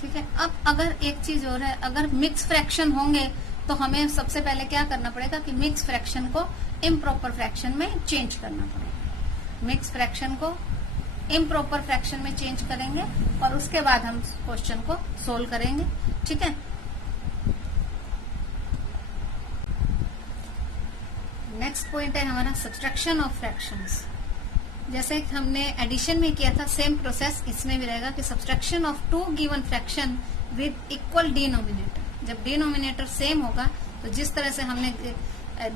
ठीक है। अब अगर एक चीज और है, अगर मिक्स फ्रैक्शन होंगे तो हमें सबसे पहले क्या करना पड़ेगा कि मिक्स फ्रैक्शन को इम्प्रॉपर फ्रैक्शन में चेंज करना पड़ेगा। मिक्स फ्रैक्शन को इम्प्रॉपर फ्रैक्शन में चेंज करेंगे और उसके बाद हम क्वेश्चन को सोल्व करेंगे। ठीक है, नेक्स्ट पॉइंट है हमारा सब्ट्रैक्शन ऑफ फ्रैक्शंस। जैसे हमने एडिशन में किया था, सेम प्रोसेस इसमें भी रहेगा कि subtraction of two given fraction with equal denominator. जब डिनोमिनेटर सेम होगा तो जिस तरह से हमने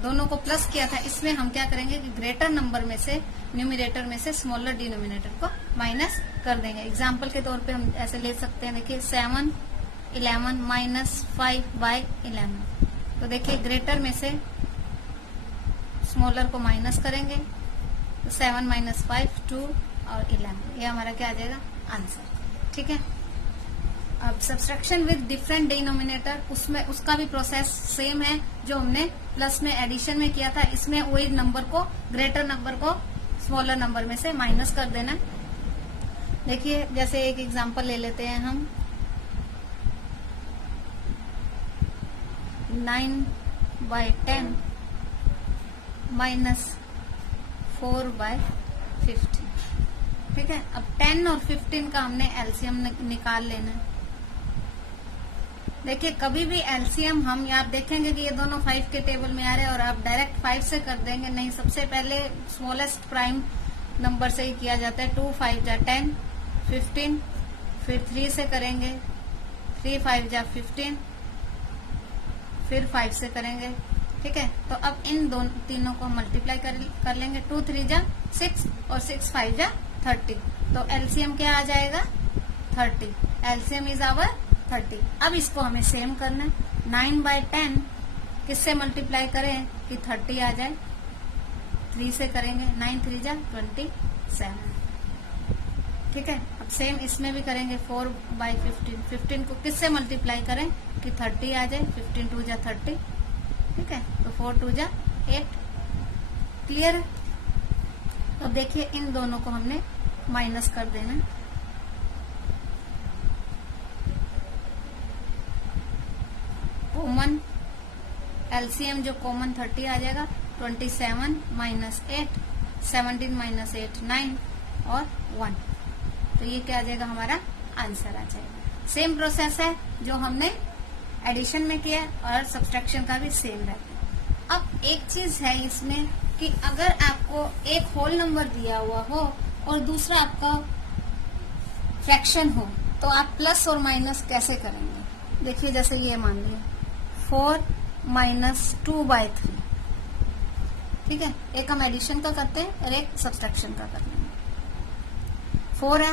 दोनों को प्लस किया था, इसमें हम क्या करेंगे कि ग्रेटर नंबर में से न्यूमरेटर में से स्मॉलर डिनोमिनेटर को माइनस कर देंगे। एग्जाम्पल के तौर पे हम ऐसे ले सकते हैं, देखिए 7 11 माइनस 5/11। तो देखिए ग्रेटर में से स्मॉलर को माइनस करेंगे तो 7 माइनस 5 2 और 11, ये हमारा क्या आ जाएगा आंसर। ठीक है, अब सब्ट्रैक्शन विद डिफरेंट डिनोमिनेटर, उसमें उसका भी प्रोसेस सेम है जो हमने प्लस में एडिशन में किया था। इसमें वही नंबर को, ग्रेटर नंबर को स्मॉलर नंबर में से माइनस कर देना। देखिए जैसे एक एग्जांपल ले लेते हैं हम, 9/10 माइनस 4/15। ठीक है, अब 10 और 15 का हमने एलसीएम निकाल लेना है। देखिए कभी भी एलसीएम हम आप देखेंगे कि ये दोनों 5 के टेबल में आ रहे हैं और आप डायरेक्ट 5 से कर देंगे, नहीं, सबसे पहले स्मॉलेस्ट प्राइम नंबर से ही किया जाता है। 2 5 जा 10 15, फिर 3 से करेंगे, 3 5 जा 15, फिर 5 से करेंगे। ठीक है, तो अब इन तीनों को मल्टीप्लाई कर लेंगे। 2 3 जा 6 और 6 5 जा 30। तो एलसीएम क्या आ जाएगा 30। LCM is our 30। अब इसको हमें सेम करना है। 9/10 किससे मल्टीप्लाई करें कि 30 आ जाए, 3 से करेंगे, 9 3 जा 27। ठीक है, अब सेम इसमें भी करेंगे 4/15। 15 को किससे मल्टीप्लाई करें कि 30 आ जाए, 15 2 जा 30। ठीक है, तो 4 2 जा 8। क्लियर है। अब देखिए इन दोनों को हमने माइनस कर देना। कॉमन एलसीएम जो कॉमन 30 आ जाएगा। 27 माइनस 8, 17 माइनस 8 9 और 1। तो ये क्या आ जाएगा हमारा आंसर आ जाएगा। सेम प्रोसेस है जो हमने एडिशन में किया और सब्ट्रैक्शन का भी सेम रहता है। अब एक चीज है इसमें कि अगर आपको एक होल नंबर दिया हुआ हो और दूसरा आपका फ्रैक्शन हो तो आप प्लस और माइनस कैसे करेंगे। देखिए जैसे ये मान लिया 4 माइनस 2/3। ठीक है, एक हम एडिशन का करते हैं और एक सब्ट्रैक्शन का करते हैं। 4 है,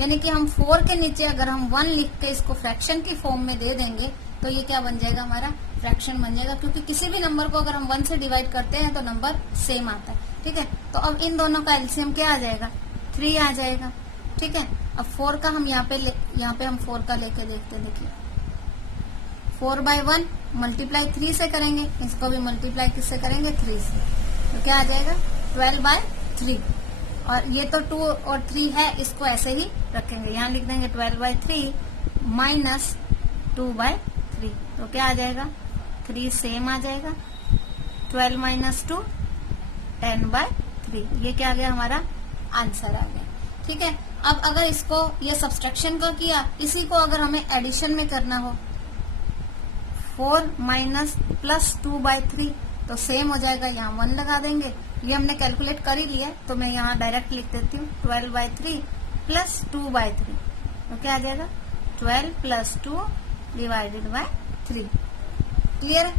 यानी कि हम 4 के नीचे अगर हम 1 लिख के इसको फ्रैक्शन की फॉर्म में दे देंगे तो ये क्या बन जाएगा हमारा फ्रैक्शन बन जाएगा, क्योंकि किसी भी नंबर को अगर हम 1 से डिवाइड करते हैं तो नंबर सेम आता है। ठीक है, तो अब इन दोनों का एलसीएम क्या आ जाएगा 3 आ जाएगा। ठीक है, अब 4 का हम यहाँ पे हम 4 का लेके देखते हैं। देखिए 4/1 मल्टीप्लाई 3 से करेंगे, इसको भी मल्टीप्लाई किससे करेंगे 3 से, तो क्या आ जाएगा 12/3। और ये तो 2 और 3 है, इसको ऐसे ही रखेंगे, यहाँ लिख देंगे 12/3 माइनस 2/3। तो क्या आ जाएगा 3 सेम आ जाएगा। 12 माइनस 2 10/3। ये क्या आ गया हमारा आंसर आ गया। ठीक है, अब अगर इसको ये सब्ट्रैक्शन का किया, इसी को अगर हमें एडिशन में करना हो 4 माइनस प्लस 2/3 तो सेम हो जाएगा, यहाँ 1 लगा देंगे। ये हमने कैलकुलेट कर ही लिया तो मैं यहाँ डायरेक्ट लिख देती हूँ 12/3 प्लस 2/3। तो क्या आ जाएगा 12 प्लस 2 डिवाइडेड बाय 3। क्लियर है,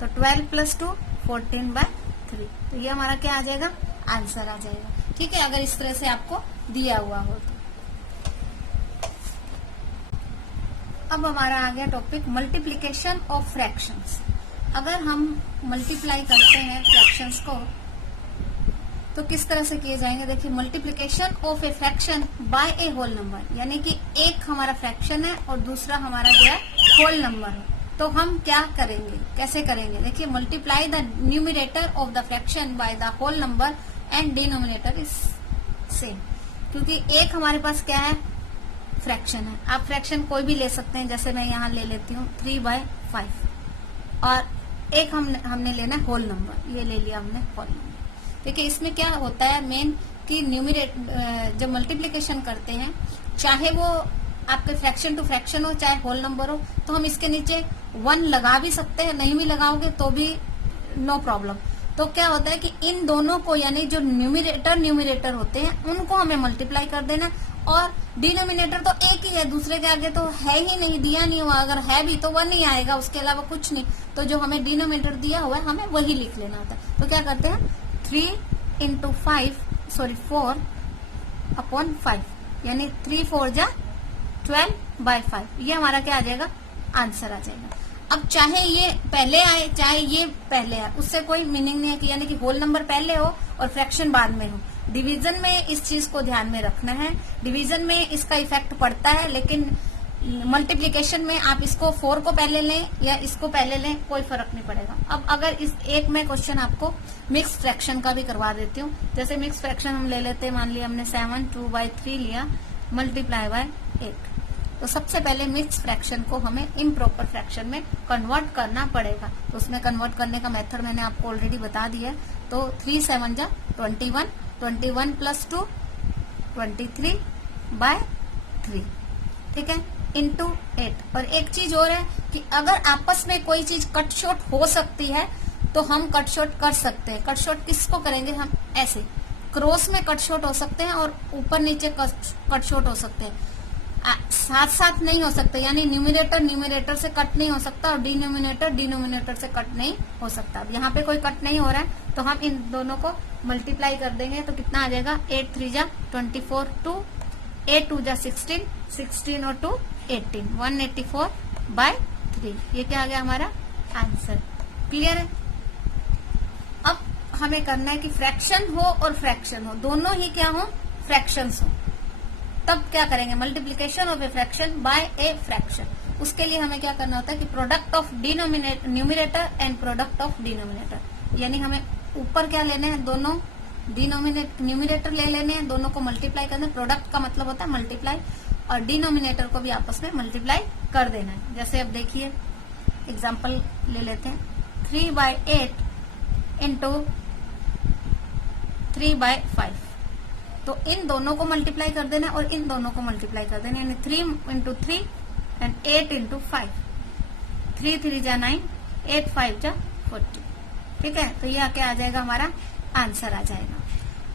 तो 12 प्लस 2 14/3। तो ये हमारा क्या आ जाएगा आंसर आ जाएगा। ठीक है, अगर इस तरह से आपको दिया हुआ हो तो। अब हमारा आ गया टॉपिक मल्टीप्लिकेशन ऑफ फ्रैक्शंस। अगर हम मल्टीप्लाई करते हैं फ्रैक्शंस को तो किस तरह से किए जाएंगे, देखिए multiplication of a fraction by a whole number, यानी कि एक हमारा फ्रैक्शन है और दूसरा हमारा जो है होल नंबर है, तो हम क्या करेंगे, कैसे करेंगे, देखिए multiply the numerator of the fraction by the whole number and denominator is same, क्योंकि एक हमारे पास क्या है, फ्रैक्शन है। आप फ्रैक्शन कोई भी ले सकते हैं, जैसे मैं यहाँ ले लेती हूँ 3/5 और एक हमने लेना है होल नंबर, ये ले लिया हमने होल नंबर। देखिए इसमें क्या होता है मेन कि न्यूमिरेट जब मल्टीप्लीकेशन करते हैं, चाहे वो आपके फ्रैक्शन टू फ्रैक्शन हो चाहे होल नंबर हो, तो हम इसके नीचे 1 लगा भी सकते हैं, नहीं भी लगाओगे तो भी नो प्रॉब्लम। तो क्या होता है कि इन दोनों को, यानी जो न्यूमिरेटर होते हैं उनको हमें मल्टीप्लाई कर देना, और डिनोमिनेटर तो एक ही है, दूसरे के आगे तो है ही नहीं, दिया नहीं हुआ, अगर है भी तो 1 ही आएगा, उसके अलावा कुछ नहीं। तो जो हमें डिनोमिनेटर दिया हुआ है हमें वही लिख लेना होता है। तो क्या करते हैं 4/5, यानी 3 4 जा 12/5, ये हमारा क्या आ जाएगा, आंसर आ जाएगा। अब चाहे ये पहले आए चाहे ये पहले आए, उससे कोई मीनिंग नहीं है कि यानी कि होल नंबर पहले हो और फ्रैक्शन बाद में हो। डिवीजन में इस चीज को ध्यान में रखना है, डिवीजन में इसका इफेक्ट पड़ता है, लेकिन मल्टीप्लीकेशन में आप इसको 4 को पहले लें या इसको पहले लें, कोई फर्क नहीं पड़ेगा। अब अगर इस एक में क्वेश्चन आपको मिक्स फ्रैक्शन का भी करवा देती हूँ, जैसे मिक्स फ्रैक्शन हम ले लेते हैं, मान लिया हमने 7 2/3 लिया मल्टीप्लाई बाय 8, तो सबसे पहले मिक्स फ्रैक्शन को हमें इम्प्रॉपर फ्रैक्शन में कन्वर्ट करना पड़ेगा। तो उसमें कन्वर्ट करने का मेथड मैंने आपको ऑलरेडी बता दिया। तो 3 7 जा 21, 21 + 2 23/3, ठीक है, इंटू 8। और एक चीज और है कि अगर आपस में कोई चीज कट शॉर्ट हो सकती है तो हम कट शॉर्ट कर सकते हैं। कट शॉर्ट किसको करेंगे हम, ऐसे क्रॉस में कट शॉर्ट हो सकते हैं और ऊपर नीचे कट शॉर्ट हो सकते हैं, साथ साथ नहीं हो सकते, यानी न्यूमिरेटर से कट नहीं हो सकता और डिनोमिनेटर से कट नहीं हो सकता। अब यहाँ पे कोई कट नहीं हो रहा है तो हम इन दोनों को मल्टीप्लाई कर देंगे, तो कितना आ जाएगा, 8 3 जा 24, 2 8 2 जा 16, 16 और 2 18, 184/3, ये क्या आ गया हमारा आंसर। क्लियर है। अब हमें करना है कि फ्रैक्शन हो और फ्रैक्शन हो, दोनों ही क्या हो, फ्रैक्शंस हो, तब क्या करेंगे, multiplication of a fraction by a fraction. उसके लिए हमें क्या करना होता है कि product of numerator and product of denominator, यानी हमें ऊपर क्या लेने हैं, दोनों न्यूमिरेटर ले लेने हैं, दोनों को मल्टीप्लाई करना है। प्रोडक्ट का मतलब होता है मल्टीप्लाई, और डिनोमिनेटर को भी आपस में मल्टीप्लाई कर देना है। जैसे अब देखिए एग्जाम्पल ले लेते हैं, 3/8 इंटू 3/5, तो इन दोनों को मल्टीप्लाई कर देना और इन दोनों को मल्टीप्लाई कर देना, यानी 3 × 3 एंड 8 × 5, 3 3 जा 9, 8 5 जा 40, ठीक है। तो यह क्या आ जाएगा, हमारा आंसर आ जाएगा।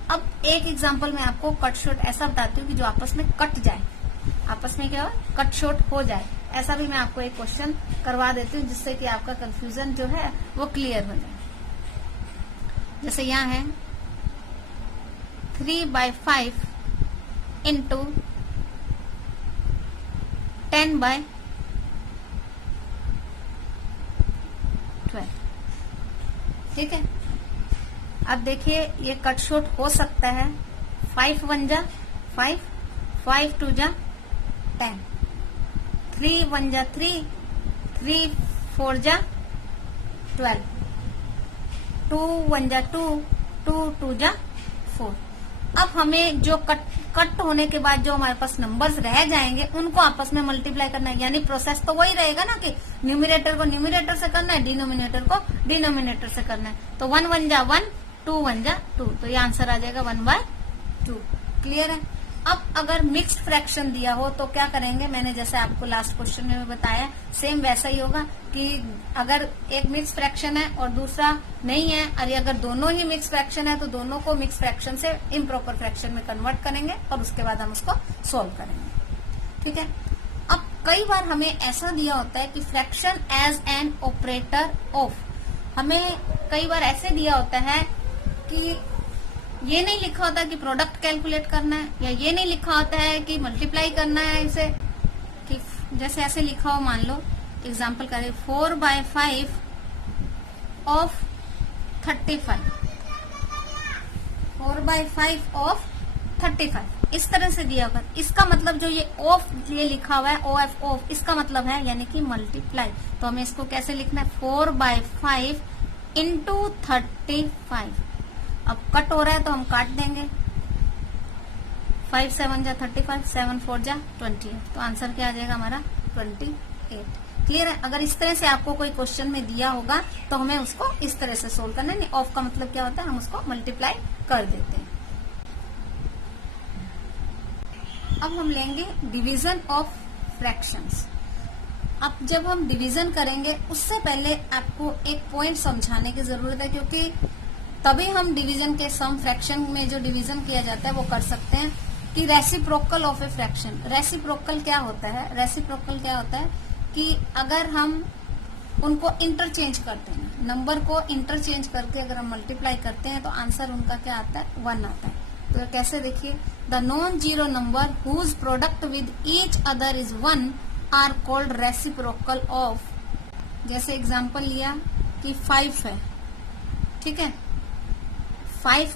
अब एक एग्जांपल में आपको कट शॉर्ट ऐसा बताती हूँ कि जो आपस में कट जाए, आपस में क्या हो, कट शॉर्ट हो जाए, ऐसा भी मैं आपको एक क्वेश्चन करवा देती हूँ जिससे कि आपका कंफ्यूजन जो है वो क्लियर हो जाए। जैसे यहाँ है 3/5 इंटू 10/12, ठीक है। अब देखिए ये कट शॉर्ट हो सकता है, 5 1 जा 5, 5 2 जा 10, 3 1 जा 3, 3 4 जा 12, 2 1 जा 2, 2 2 जा 4। अब हमें जो कट होने के बाद जो हमारे पास नंबर्स रह जाएंगे उनको आपस में मल्टीप्लाई करना है, यानी प्रोसेस तो वही रहेगा ना कि न्यूमिरेटर को न्यूमिरेटर से करना है, डिनोमिनेटर को डिनोमिनेटर से करना है। तो 1 1 जा 1, 2 1 जा 2, तो ये आंसर आ जाएगा 1/2। क्लियर है। अब अगर मिक्स्ड फ्रैक्शन दिया हो तो क्या करेंगे, मैंने जैसे आपको लास्ट क्वेश्चन में बताया, सेम वैसा ही होगा कि अगर एक मिक्स फ्रैक्शन है और दूसरा नहीं है, और अगर दोनों ही मिक्स फ्रैक्शन है तो दोनों को मिक्स फ्रैक्शन से इम्प्रॉपर फ्रैक्शन में कन्वर्ट करेंगे और उसके बाद हम उसको सोल्व करेंगे, ठीक है। अब कई बार हमें ऐसा दिया होता है कि fraction as an operator of, हमें कई बार ऐसे दिया होता है कि ये नहीं लिखा होता कि प्रोडक्ट कैलकुलेट करना है, या ये नहीं लिखा होता है कि मल्टीप्लाई करना है इसे, कि जैसे ऐसे लिखा हो, मान लो एग्जांपल करें 4/5 ऑफ 35, 4/5 ऑफ 35 इस तरह से दिया होगा। इसका मतलब जो ये ऑफ ये लिखा हुआ है OF ऑफ, इसका मतलब है यानी कि मल्टीप्लाई। तो हमें इसको कैसे लिखना है 4/5 इंटू 35। अब कट हो रहा है तो हम काट देंगे, 5 7 जा 35, 7 4 जा 28, तो आंसर क्या आ जाएगा हमारा 28। क्लियर है। अगर इस तरह से आपको कोई क्वेश्चन में दिया होगा तो हमें उसको इस तरह से सोल्व करना है। ऑफ का मतलब क्या होता है, हम उसको मल्टीप्लाई कर देते हैं। अब हम लेंगे डिवीजन ऑफ फ्रैक्शंस। अब जब हम डिवीजन करेंगे उससे पहले आपको एक पॉइंट समझाने की जरूरत है, क्योंकि तभी हम डिवीजन के सम फ्रैक्शन में जो डिवीजन किया जाता है वो कर सकते हैं। कि reciprocal of a fraction, reciprocal क्या होता है, रेसिप्रोकल क्या होता है कि अगर हम उनको इंटरचेंज करते हैं, नंबर को इंटरचेंज करके अगर हम मल्टीप्लाई करते हैं तो आंसर उनका क्या आता है 1 आता है। तो कैसे देखिए, the non zero number whose product with each other is 1 are called reciprocal of. जैसे एग्जांपल लिया कि 5 है, ठीक है, 5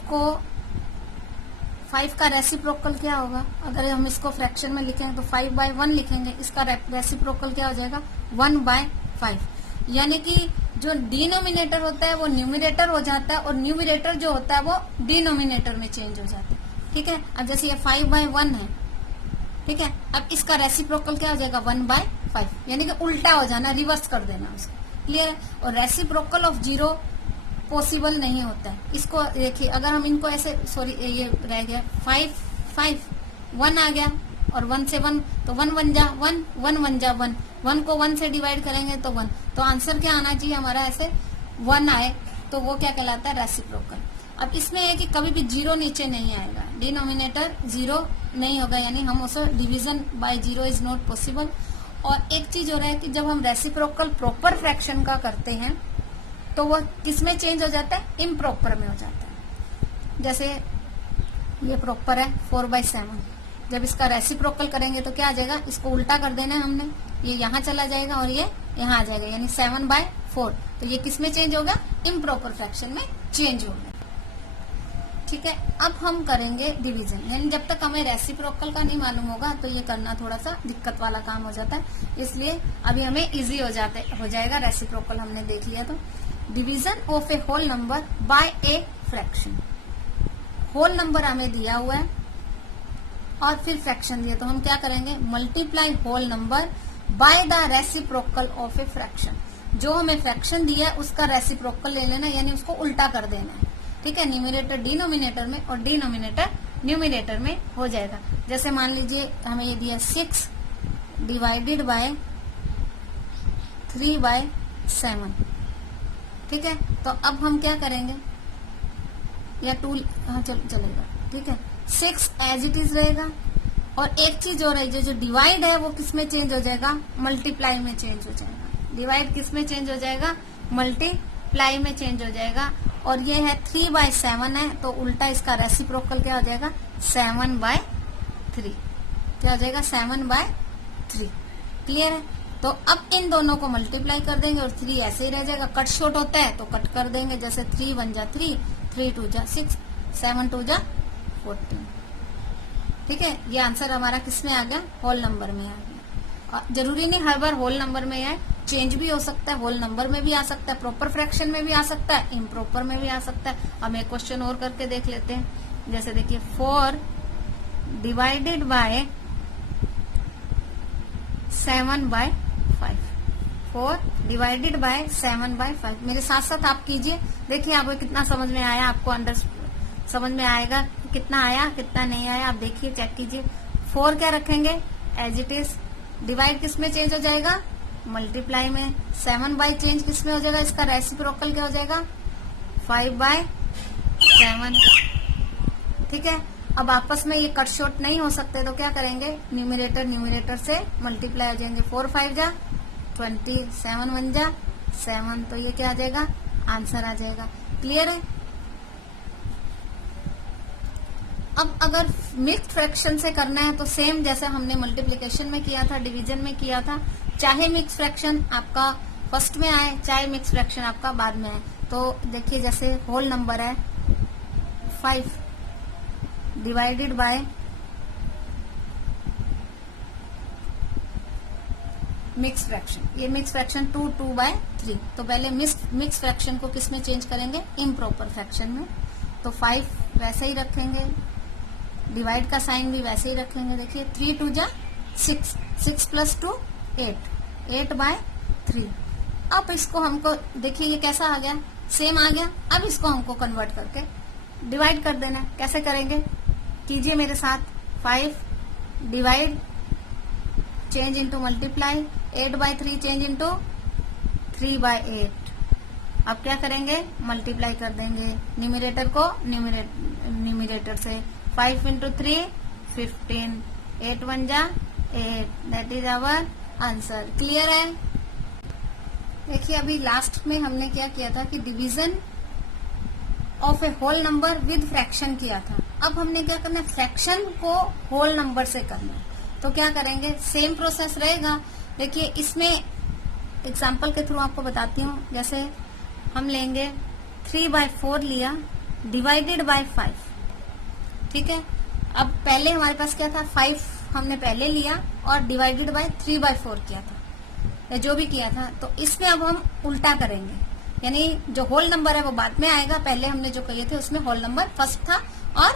का रेसिप्रोकल क्या होगा, अगर हम इसको फ्रैक्शन में लिखेंगे तो 5/1 लिखेंगे, इसका रेसिप्रोकल क्या हो जाएगा 1/5। यानी कि जो डिनोमिनेटर होता है वो न्यूमिनेटर हो जाता है और न्यूमिनेटर जो होता है वो डिनोमिनेटर में चेंज हो जाता है। ठीक है, अब जैसे ये 5/1 है, ठीक है, अब इसका रेसिप्रोकल क्या हो जाएगा 1/5, यानी कि उल्टा हो जाना, रिवर्स कर देना उसको। क्लियर है। और रेसिप्रोकल ऑफ 0 पॉसिबल नहीं होता है। इसको देखिए, अगर हम इनको ऐसे, सॉरी ये रह गया 5 1 आ गया और 1 से 1 तो 1 1 जा 1 1 1 जा 1, 1 को 1 से डिवाइड करेंगे तो 1, तो आंसर क्या आना चाहिए हमारा ऐसे 1 आए, तो वो क्या कहलाता है रेसिप्रोकल। अब इसमें है कि कभी भी 0 नीचे नहीं आएगा, डिनोमिनेटर 0 नहीं होगा, यानी हम उसे division bye 0 is not possible. और एक चीज हो रहा है कि जब हम रेसिप्रोकल प्रॉपर फ्रैक्शन का करते हैं तो वो किसमें चेंज हो जाता है, इम्प्रॉपर में हो जाता है। जैसे ये प्रॉपर है 4/7, जब इसका रेसिप्रोकल करेंगे तो क्या आ जाएगा, इसको उल्टा कर देना है हमने, ये यहाँ चला जाएगा और ये यहाँ आ जाएगा, यानी 7/4। तो ये किसमें चेंज होगा, इम्प्रॉपर फ्रैक्शन में चेंज होगा। ठीक है, अब हम करेंगे डिवीजन, यानी जब तक हमें रेसिप्रोकल का नहीं मालूम होगा तो ये करना थोड़ा सा दिक्कत वाला काम हो जाता है, इसलिए अभी हमें इजी हो जाएगा। रेसिप्रोकल हमने देख लिया। तो division of a whole number by a fraction, whole number हमें दिया हुआ है और फिर फ्रैक्शन दिया, तो हम क्या करेंगे, multiply whole number by the reciprocal of a fraction. जो हमें फ्रैक्शन दिया है उसका रेसिप्रोकल ले लेना, यानी उसको उल्टा कर देना है। ठीक है, न्यूमिनेटर डिनोमिनेटर में और डिनोमिनेटर न्यूमिनेटर में हो जाएगा। जैसे मान लीजिए हमें ये दिया 6 डिवाइडेड बाय 3/7, ठीक है, तो अब हम क्या करेंगे, या 2 हाँ चलेगा, ठीक है, 6 एज इट इज रहेगा। और एक चीज और है, जो डिवाइड है वो किसमें चेंज हो जाएगा, मल्टीप्लाई में चेंज हो जाएगा। डिवाइड किसमें चेंज हो जाएगा, मल्टीप्लाई में चेंज हो जाएगा। और ये है 3/7 है, तो उल्टा इसका रेसिप्रोकल क्या हो जाएगा 7/3, क्या हो जाएगा 7/3। क्लियर है। तो अब इन दोनों को मल्टीप्लाई कर देंगे और 3 ऐसे ही रह जाएगा, कट शॉर्ट होता है तो कट कर देंगे, जैसे 3 1 जा 3, 3 2 जा 6, 7 2 जा 14। ठीक है, ये आंसर हमारा किसमें आ गया, होल नंबर में आ गया। जरूरी नहीं हर बार होल नंबर में है, चेंज भी हो सकता है, होल नंबर में भी आ सकता है, प्रॉपर फ्रैक्शन में भी आ सकता है, इम्प्रॉपर में भी आ सकता है। हम एक क्वेश्चन और करके देख लेते हैं। जैसे देखिए 4 डिवाइडेड बाय 7/5, 4 डिवाइडेड बाय 7/5। मेरे साथ साथ आप कीजिए, देखिए आपको कितना समझ में आया, आपको अंदर समझ में आएगा कितना आया कितना नहीं आया। आप देखिए, चेक कीजिए। 4 क्या रखेंगे एज इट इज, डिवाइड किस में चेंज हो जाएगा, मल्टीप्लाई में। 7/, चेंज किस में हो जाएगा, इसका रेसिप्रोकल क्या हो जाएगा 5/7। ठीक है, अब आपस में ये कट शॉर्ट नहीं हो सकते तो क्या करेंगे, न्यूमिनेटर से मल्टीप्लाई हो जाएंगे। 4 5 जा 20, 7 1 जा 7, तो ये क्या आ जाएगा, आंसर आ जाएगा। क्लियर है। अब अगर मिक्स्ड फ्रैक्शन से करना है तो सेम जैसे हमने मल्टीप्लिकेशन में किया था, डिवीजन में किया था, चाहे मिक्स फ्रैक्शन आपका फर्स्ट में आए चाहे मिक्स फ्रैक्शन आपका बाद में आए। तो देखिए जैसे होल नंबर है 5, डिवाइडेड बाय मिक्स फ्रैक्शन। ये मिक्स फ्रैक्शन 2/3। तो पहले मिक्स फ्रैक्शन को किस में चेंज करेंगे? इम्प्रॉपर फ्रैक्शन में। तो 5 वैसे ही रखेंगे, डिवाइड का साइन भी वैसे ही रखेंगे। देखिए 3 2 जा 6, 6 + 2 8, 8/3। अब इसको हमको देखिए ये कैसा आ गया, सेम आ गया। अब इसको हमको कन्वर्ट करके डिवाइड कर देना है। कैसे करेंगे? कीजिए मेरे साथ। 5 divide change into multiply, 8/3 change into 3/8। अब क्या करेंगे? मल्टीप्लाई कर देंगे न्यूमरेटर को न्यूमरेटर से। 5 × 3 15, 8 1 जा 8, that is our answer. Clear है? देखिए अभी लास्ट में हमने क्या किया था कि division of a whole number with fraction किया था। अब हमने क्या करना है? फ्रैक्शन को होल नंबर से करना है। तो क्या करेंगे? सेम प्रोसेस रहेगा। देखिए इसमें एग्जांपल के थ्रू आपको बताती हूँ। जैसे हम लेंगे 3/4 लिया डिवाइडेड बाय 5, ठीक है। अब पहले हमारे पास क्या था? 5 हमने पहले लिया और डिवाइडेड बाय 3/4 किया था, या जो भी किया था। तो इसमें अब हम उल्टा करेंगे, यानी जो होल नंबर है वो बाद में आएगा। पहले हमने जो किए थे उसमें होल नंबर फर्स्ट था और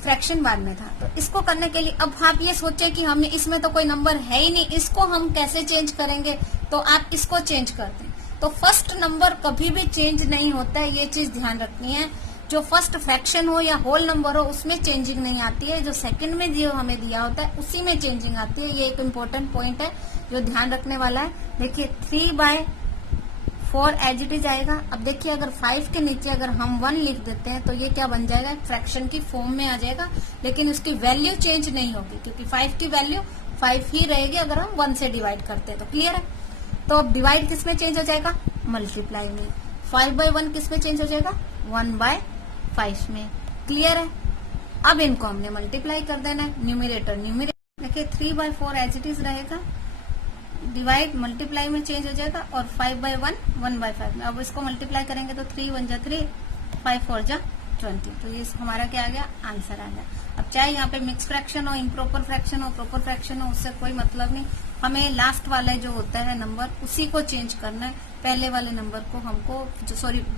फ्रैक्शन बाद में था। तो इसको करने के लिए अब आप ये सोचे कि हमने इसमें तो कोई नंबर है ही नहीं, इसको हम कैसे चेंज करेंगे? तो आप इसको चेंज करते हैं। तो फर्स्ट नंबर कभी भी चेंज नहीं होता है, ये चीज ध्यान रखनी है। जो फर्स्ट फ्रैक्शन हो या होल नंबर हो उसमें चेंजिंग नहीं आती है। जो सेकंड में जो हमें दिया होता है उसी में चेंजिंग आती है। ये एक इम्पोर्टेंट पॉइंट है जो ध्यान रखने वाला है। देखिए 3/4 एज इट इज आएगा। अब देखिए अगर 5 के नीचे अगर हम 1 लिख देते हैं तो ये क्या बन जाएगा? फ्रैक्शन की फॉर्म में आ जाएगा, लेकिन उसकी वैल्यू चेंज नहीं होगी क्योंकि 5 की वैल्यू 5 ही रहेगी अगर हम 1 से डिवाइड करते हैं। तो क्लियर है? तो अब डिवाइड किस में चेंज हो जाएगा? मल्टीप्लाई में। 5/1 किस में चेंज हो जाएगा? 1/5 में। क्लियर है? अब इनको हमने मल्टीप्लाई कर देना है न्यूमरेटर। देखिए 3/4 एज इट इज रहेगा, डिवाइड मल्टीप्लाई में चेंज हो जाएगा और 5/1 1/5 में। अब इसको मल्टीप्लाई करेंगे तो 3 1 जा 3, 5 4 जा 20। तो ये हमारा क्या आ गया? आंसर आ गया। अब चाहे यहाँ पे मिक्स फ्रैक्शन हो, इम्प्रॉपर फ्रैक्शन हो, प्रॉपर फ्रैक्शन हो, उससे कोई मतलब नहीं। हमें लास्ट वाला जो होता है नंबर उसी को चेंज करना है। पहले वाले नंबर को हमको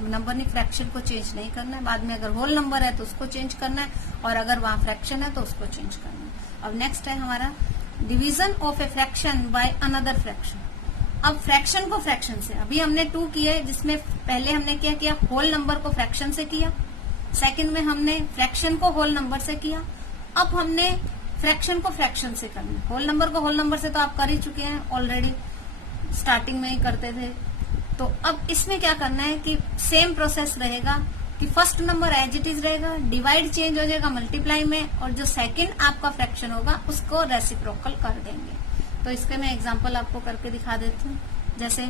नंबर नहीं, फ्रैक्शन को चेंज नहीं करना है। बाद में अगर होल नंबर है तो उसको चेंज करना है, और अगर वहां फ्रैक्शन है तो उसको चेंज करना है। अब नेक्स्ट है हमारा division of a fraction by another fraction. अब फ्रैक्शन को फ्रैक्शन से, अभी हमने 2 किए जिसमें पहले हमने क्या किया? होल नंबर को फ्रैक्शन से किया। सेकंड में हमने फ्रैक्शन को होल नंबर से किया। अब हमने फ्रैक्शन को फ्रैक्शन से करना। होल नंबर को होल नंबर से तो आप कर ही चुके हैं ऑलरेडी, स्टार्टिंग में ही करते थे। तो अब इसमें क्या करना है कि सेम प्रोसेस रहेगा कि first number as it is रहेगा, डिवाइड चेंज हो जाएगा मल्टीप्लाई में, और जो सेकंड आपका फ्रैक्शन होगा उसको रेसिप्रोकल कर देंगे। तो इसके मैं एग्जांपल आपको करके दिखा देती हूँ। जैसे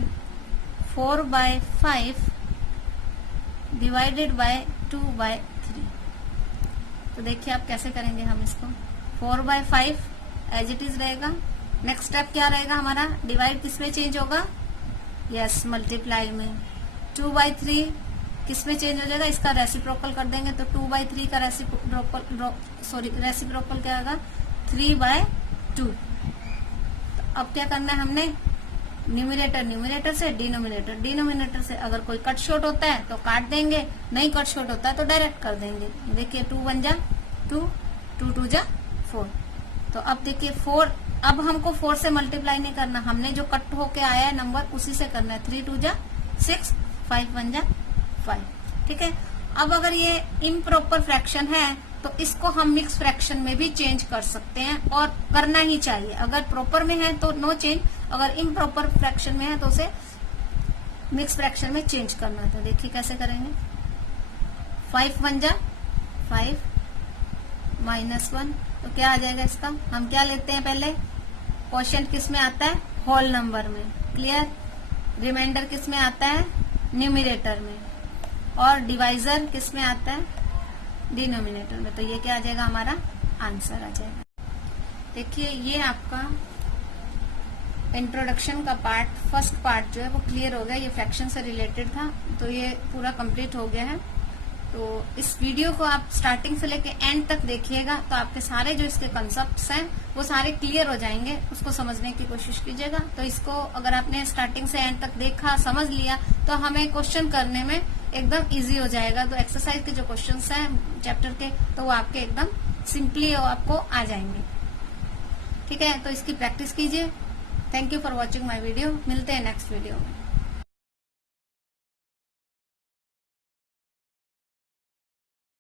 4/5 डिवाइडेड बाय 2/3। तो देखिए आप कैसे करेंगे हम इसको। 4/5 एज इट इज रहेगा। नेक्स्ट स्टेप क्या रहेगा हमारा? डिवाइड किस में चेंज होगा? यस, मल्टीप्लाई में। 2/3 किस में चेंज हो जाएगा? इसका रेसिप्रोकल कर देंगे तो 2/3 का रेसिप्रोकल क्या होगा? 3/2। तो अब क्या करना है हमने? न्यूमरेटर से डिनोमिनेटर से अगर कोई कट शॉर्ट होता है तो काट देंगे, नहीं कट शॉर्ट होता है तो डायरेक्ट कर देंगे। देखिए 2 1 जा 2, 2 2 जा 4। तो अब देखिए 4, अब हमको 4 से मल्टीप्लाई नहीं करना, हमने जो कट होके आया है नंबर उसी से करना है। 3 2 जा 6, 5 1 जा 5। ठीक है। अब अगर ये इम्प्रॉपर फ्रैक्शन है तो इसको हम मिक्स फ्रैक्शन में भी चेंज कर सकते हैं, और करना ही चाहिए। अगर प्रॉपर में है तो नो चेंज, अगर इम्प्रॉपर फ्रैक्शन में है तो उसे मिक्स फ्रैक्शन में चेंज करना है। तो देखिए कैसे करेंगे। 5 1 जा 5 -1, तो क्या आ जाएगा इसका? हम क्या लेते हैं पहले? क्वोशिएंट किस में आता है? होल नंबर में। क्लियर। रिमाइंडर किस में आता है? न्यूमरेटर में। और डिवाइजर किस में आता है? डिनोमिनेटर में। तो ये क्या आ जाएगा? हमारा आंसर आ जाएगा। देखिए ये आपका इंट्रोडक्शन का पार्ट, फर्स्ट पार्ट जो है वो क्लियर हो गया। ये फ्रैक्शन से रिलेटेड था, तो ये पूरा कंप्लीट हो गया है। तो इस वीडियो को आप स्टार्टिंग से लेके एंड तक देखिएगा, तो आपके सारे जो इसके कंसेप्ट्स हैं वो सारे क्लियर हो जाएंगे। उसको समझने की कोशिश कीजिएगा। तो इसको अगर आपने स्टार्टिंग से एंड तक देखा, समझ लिया, तो हमें क्वेश्चन करने में एकदम इजी हो जाएगा। तो एक्सरसाइज के जो क्वेश्चंस हैं चैप्टर के, तो वो आपके एकदम सिंपली आपको आ जाएंगे। ठीक है, तो इसकी प्रैक्टिस कीजिए। Thank you for watching my video. मिलते हैं नेक्स्ट वीडियो में।